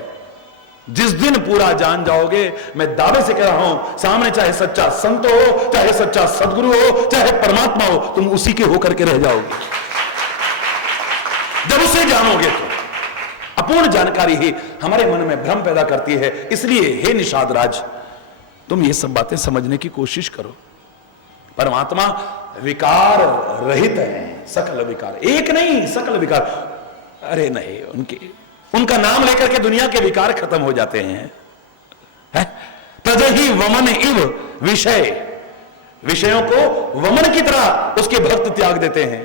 जिस दिन पूरा जान जाओगे, मैं दावे से कह रहा हूं, सामने चाहे सच्चा संत हो, चाहे सच्चा सदगुरु हो, चाहे परमात्मा हो, तुम उसी के होकर के रह जाओगे। जब उसे जानोगे तो अपूर्ण जानकारी ही हमारे मन में भ्रम पैदा करती है। इसलिए हे निषाद राज, तुम ये सब बातें समझने की कोशिश करो। परमात्मा विकार रहित है, सकल विकार, एक नहीं सकल विकार। अरे नहीं, उनका नाम लेकर के दुनिया के विकार खत्म हो जाते हैं। तजहि वमन इव विषय, विषयों को वमन की तरह उसके भक्त त्याग देते हैं।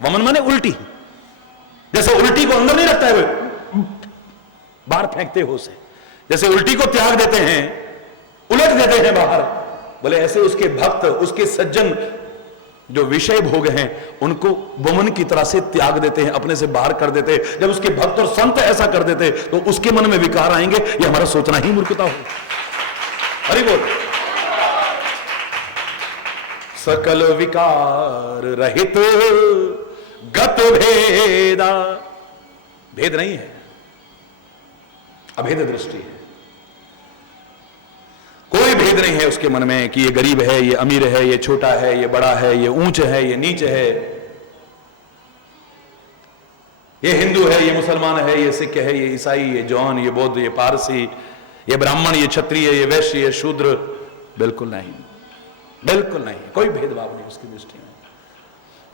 वमन माने उल्टी, जैसे उल्टी को अंदर नहीं रखता है, बाहर फेंकते हो उसे, जैसे उल्टी को त्याग देते हैं, उलट देते हैं बाहर, बोले ऐसे उसके भक्त, उसके सज्जन जो विषय भोग हैं, उनको वमन की तरह से त्याग देते हैं, अपने से बाहर कर देते हैं। जब उसके भक्त और संत ऐसा कर देते तो उसके मन में विकार आएंगे। ये हमारा सोचना ही मूर्खता हो। हरि बोल। सकल विकार रहित गत भेदा, भेद नहीं है, अभेद दृष्टि है। कोई भेद नहीं है उसके मन में कि ये गरीब है, ये अमीर है, ये छोटा है, ये बड़ा है, ये ऊंच है, ये नीच है, ये हिंदू है, ये मुसलमान है, ये सिख है, ये ईसाई, ये जौन, ये बौद्ध, ये पारसी, ये ब्राह्मण, ये क्षत्रिय, ये वैश्य, ये शूद्र। बिल्कुल नहीं, बिल्कुल नहीं, कोई भेदभाव नहीं उसकी दृष्टि में।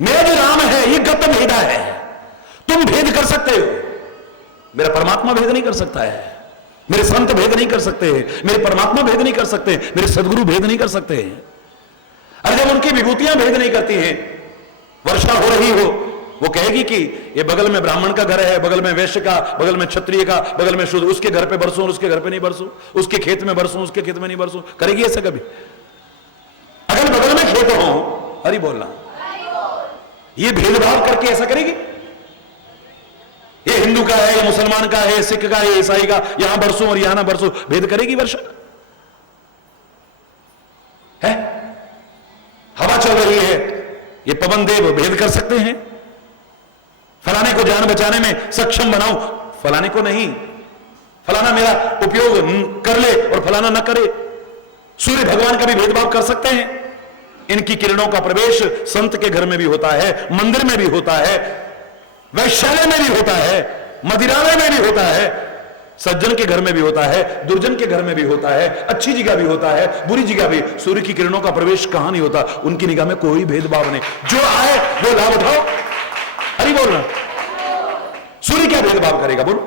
मेरा जो राम है ये गत भेदा है। तुम भेद कर सकते हो, मेरा परमात्मा भेद नहीं कर सकता है, मेरे संत भेद नहीं कर सकते हैं, मेरे परमात्मा भेद नहीं कर सकते, मेरे सदगुरु भेद नहीं कर सकते हैं। अरे जब उनकी विभूतियां भेद नहीं करती हैं, वर्षा हो रही हो, वो कहेगी कि ये बगल में ब्राह्मण का घर है, बगल में वैश्य का, बगल में क्षत्रिय का, बगल में शूद्र, उसके घर पे बरसूं और उसके घर पे नहीं बरसूं, उसके खेत में बरसूं उसके खेत में नहीं बरसूं। करेगी ऐसा कभी? अगर बगल में खेत हो, हरि बोलना, ये भेदभाव करके ऐसा करेगी? ये हिंदू का है, ये मुसलमान का है, सिख का है, ईसाई का, यहां बरसों और यहां ना बरसों, भेद करेगी वर्षा? है? हवा चल रही है, ये पवन देव भेद कर सकते हैं? फलाने को जान बचाने में सक्षम बनाओ, फलाने को नहीं, फलाना मेरा उपयोग कर ले और फलाना ना करे। सूर्य भगवान का भी भेदभाव कर सकते हैं? इनकी किरणों का प्रवेश संत के घर में भी होता है, मंदिर में भी होता है, वैश्यालय में भी होता है, मदिरालय में भी होता है, सज्जन के घर में भी होता है, दुर्जन के घर में भी होता है, अच्छी जगह भी होता है, बुरी जगह भी। सूर्य की किरणों का प्रवेश कहां नहीं होता? उनकी निगाह में कोई भेदभाव नहीं, जो आए वो लाभ उठाओ। अरे बोल रहा, सूर्य क्या भेदभाव करेगा? बोलो,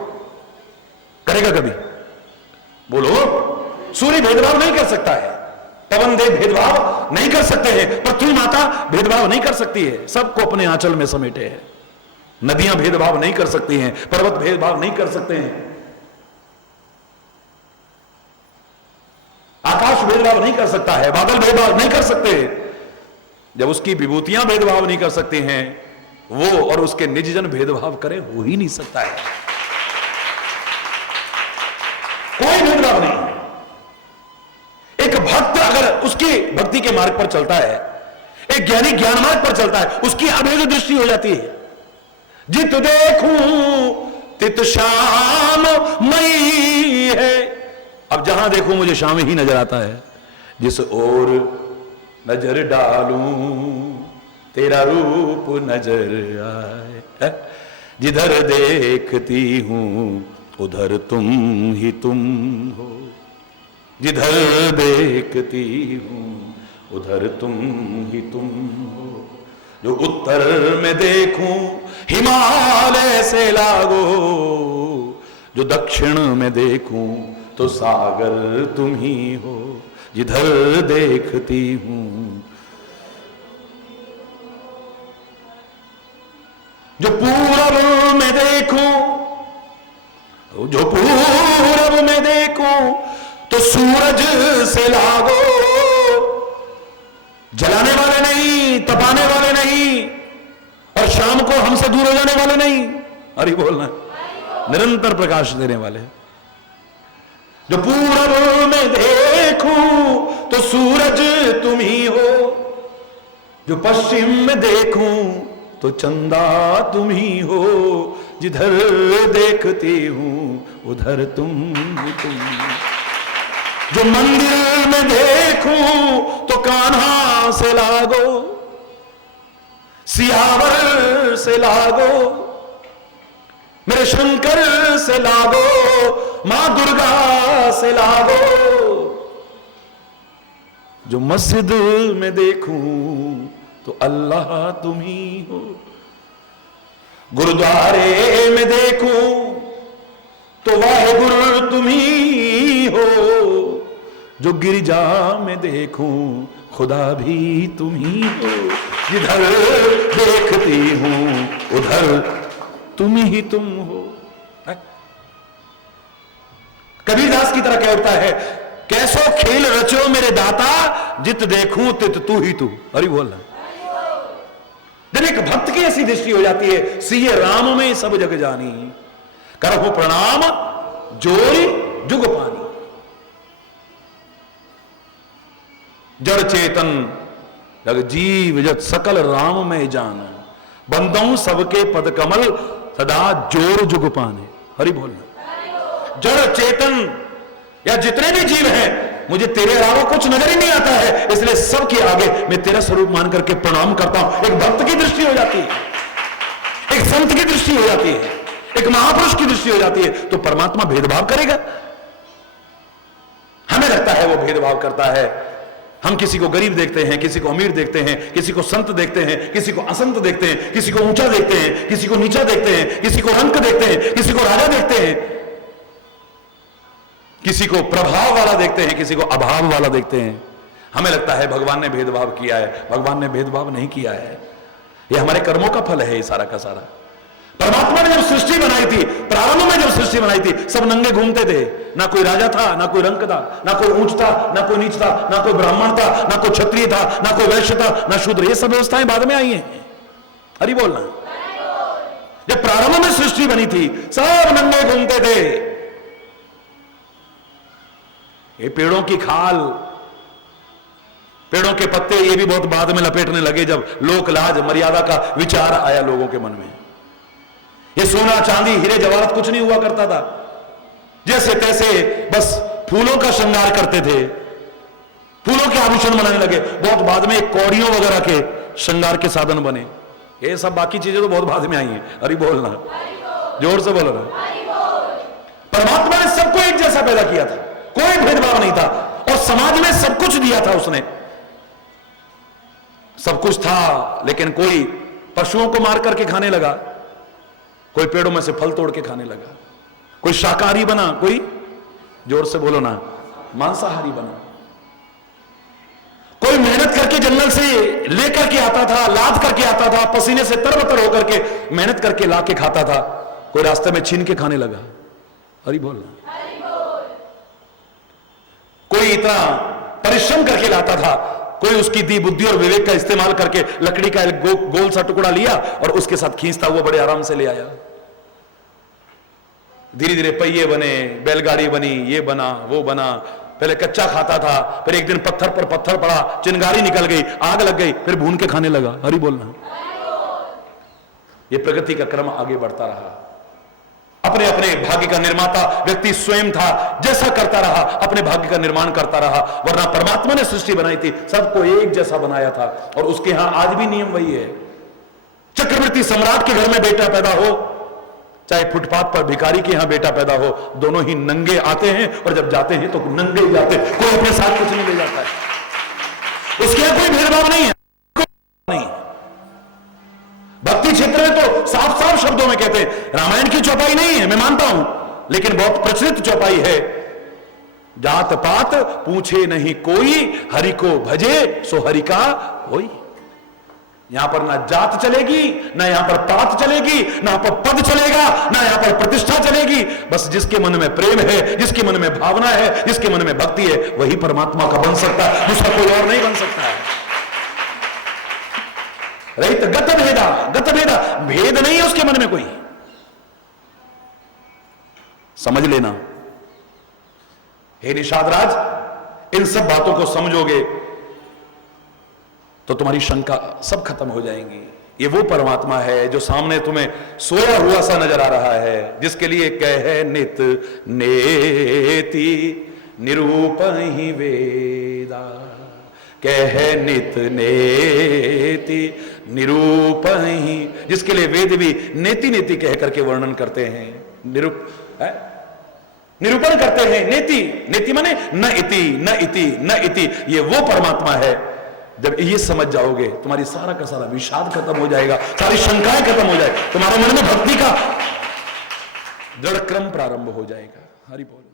करेगा कभी? बोलो, सूर्य भेदभाव नहीं कर सकता है, पवन देव भेदभाव नहीं कर सकते हैं, पृथ्वी माता भेदभाव नहीं कर सकती है, सबको अपने आंचल में समेटे हैं। नदियां भेदभाव नहीं कर सकती हैं, पर्वत भेदभाव नहीं कर सकते हैं, आकाश भेदभाव नहीं कर सकता है, बादल भेदभाव नहीं कर सकते। जब उसकी विभूतियां भेदभाव नहीं कर सकती हैं, वो और उसके निज जन भेदभाव करे, हो ही नहीं सकता है। कोई भेदभाव नहीं। एक भक्त अगर उसकी भक्ति के मार्ग पर चलता है, एक ज्ञानी ज्ञान मार्ग पर चलता है, उसकी अभेद दृष्टि हो जाती है। जित देखूं तित श्याम मई है। अब जहां देखूं मुझे श्याम ही नजर आता है। जिस ओर नजर डालूं तेरा रूप नजर आए। जिधर देखती हूं उधर तुम ही तुम हो। जिधर देखती हूं उधर तुम ही तुम हो। जो उत्तर में देखूं हिमालय से लागो। जो दक्षिण में देखूं तो सागर तुम ही हो। जिधर देखती हूं। जो पूरब में देखूं, जो पूरब में देखूं तो सूरज से लागो। जलाने वाले नहीं, तपाने वाले नहीं, और शाम को हमसे दूर हो जाने वाले नहीं। अरे बोलना, निरंतर प्रकाश देने वाले। जो पूरब में देखूं तो सूरज तुम ही हो। जो पश्चिम में देखूं तो चंदा तुम ही हो। जिधर देखती हूं उधर तुम ही तुम। जो मंदिर में देखूं तो कान्हा से लागो। सियावर से लागो। मेरे शंकर से लागो। मां दुर्गा से लागो। जो मस्जिद में देखूं तो अल्लाह तुम ही हो। गुरुद्वारे में देखूं तो वाहेगुरु तुम ही हो। जो गिरजा में देखूं खुदा भी तुम ही हो। जिधर देखती हूं उधर तुम ही तुम हो। कबीरदास की तरह कह उठता है, कैसो खेल रचो मेरे दाता। जित देखूं तित तू ही तू। अरे बोलना, जब एक भक्त की ऐसी दृष्टि हो जाती है, सिए राम में सब जग जानी। करहु प्रणाम जोरी जुग पानी। जड़ चेतन जग जीव जत सकल राम में जान। बंदों सबके पद कमल सदा जोर जुग पाने। हरि बोलना। जड़ चेतन या जितने भी जीव हैं, मुझे तेरे अलावा कुछ नजर ही नहीं आता है, इसलिए सबके आगे मैं तेरा स्वरूप मान करके प्रणाम करता हूं। एक भक्त की दृष्टि हो जाती है, एक संत की दृष्टि हो जाती है, एक महापुरुष की दृष्टि हो जाती है, तो परमात्मा भेदभाव करेगा? हमें लगता है वो भेदभाव करता है। हम किसी को गरीब देखते हैं, किसी को अमीर देखते हैं, किसी को संत देखते हैं, किसी को असंत देखते हैं, किसी को ऊंचा देखते हैं, किसी को नीचा देखते हैं, किसी को रंक देखते हैं, किसी को राजा देखते हैं, किसी को प्रभाव वाला देखते हैं, किसी को अभाव वाला देखते हैं। हमें लगता है भगवान ने भेदभाव किया है। भगवान ने भेदभाव नहीं किया है। यह हमारे कर्मों का फल है, ये सारा का सारा। परमात्मा ने जब सृष्टि बनाई थी, प्रारंभ में जब सृष्टि बनाई थी, सब नंगे घूमते थे। ना कोई राजा था, ना कोई रंक था, ना कोई ऊंच था, ना कोई नीच था, ना कोई ब्राह्मण था, ना कोई क्षत्रिय था, ना कोई वैश्य था, ना शूद्र। ये सब व्यवस्थाएं बाद में आई हैं। हरि बोलना। जब प्रारंभ में सृष्टि बनी थी, सब नंगे घूमते थे। ये पेड़ों की खाल, पेड़ों के पत्ते, ये भी बहुत बाद में लपेटने लगे जब लोक लाज मर्यादा का विचार आया लोगों के मन में। ये सोना चांदी हीरे जवाहरात कुछ नहीं हुआ करता था। जैसे तैसे बस फूलों का श्रृंगार करते थे, फूलों के आभूषण बनाने लगे। बहुत बाद में कौड़ियों वगैरह के श्रृंगार के साधन बने। ये सब बाकी चीजें तो बहुत बाद में आई हैं। अरे बोलना, जोर से बोलो ना। परमात्मा ने सबको एक जैसा पैदा किया था, कोई भेदभाव नहीं था, और समाज में सब कुछ दिया था उसने। सब कुछ था, लेकिन कोई पशुओं को मार करके खाने लगा, कोई पेड़ों में से फल तोड़ के खाने लगा, कोई शाकाहारी बना, कोई, जोर से बोलो ना, मांसाहारी बना। कोई मेहनत करके जंगल से लेकर के आता था, लाद करके आता था, पसीने से तरबतर होकर के मेहनत करके ला के खाता था। कोई रास्ते में छीन के खाने लगा। हरि बोलना। कोई इतना परिश्रम करके लाता था, कोई उसकी दी बुद्धि और विवेक का इस्तेमाल करके लकड़ी का एक गोल सा टुकड़ा लिया और उसके साथ खींचता हुआ बड़े आराम से ले आया। धीरे धीरे पहिए बने, बैलगाड़ी बनी, ये बना वो बना। पहले कच्चा खाता था, फिर एक दिन पत्थर पर पत्थर पड़ा, चिंगारी निकल गई, आग लग गई, फिर भून के खाने लगा। हरि बोलना। ये प्रगति का क्रम आगे बढ़ता रहा। अपने अपने भाग्य का निर्माता व्यक्ति स्वयं था, जैसा करता रहा अपने भाग्य का निर्माण करता रहा। वरना परमात्मा ने सृष्टि बनाई थी, सबको एक जैसा बनाया था। और उसके यहां आज भी नियम वही है। चक्रवर्ती सम्राट के घर में बेटा पैदा हो, चाहे फुटपाथ पर भिखारी के यहां बेटा पैदा हो, दोनों ही नंगे आते हैं और जब जाते हैं तो नंगे ही जाते हैं। कोई अपने साथ कुछ नहीं ले जाता है। उसके यहां कोई भेदभाव नहीं है, नहीं। भक्ति क्षेत्र में तो साफ साफ शब्दों में कहते हैं, रामायण की चौपाई नहीं है, मैं मानता हूं, लेकिन बहुत प्रचलित चौपाई है। जात पात पूछे नहीं कोई, हरि को भजे सो हरि का होई। यहां पर ना जात चलेगी, ना यहां पर पात चलेगी, ना यहां पर पद चलेगा, ना यहां पर प्रतिष्ठा चलेगी। बस जिसके मन में प्रेम है, जिसके मन में भावना है, जिसके मन में भक्ति है, वही परमात्मा का बन सकता है, दूसरा कोई और नहीं बन सकता है। रहित गत भेदा, गत भेदा, भेद नहीं है उसके मन में कोई। समझ लेना। हे निषाद राज, इन सब बातों को समझोगे तो तुम्हारी शंका सब खत्म हो जाएंगी। ये वो परमात्मा है जो सामने तुम्हें सोया हुआ सा नजर आ रहा है, जिसके लिए कहे नित नेति निरूपहि वेदा, कहे नित नेति निरूपहि, जिसके लिए वेद भी नेति नेति कह करके वर्णन करते हैं, निरूपण करते हैं। नेति, नेति माने न इति न इति न इति। ये वो परमात्मा है। जब ये समझ जाओगे तुम्हारी सारा का सारा विषाद खत्म हो जाएगा, सारी शंकाएं खत्म हो जाएगी, तुम्हारे मन में भक्ति का दृढ़ क्रम प्रारंभ हो जाएगा। हरि बोल।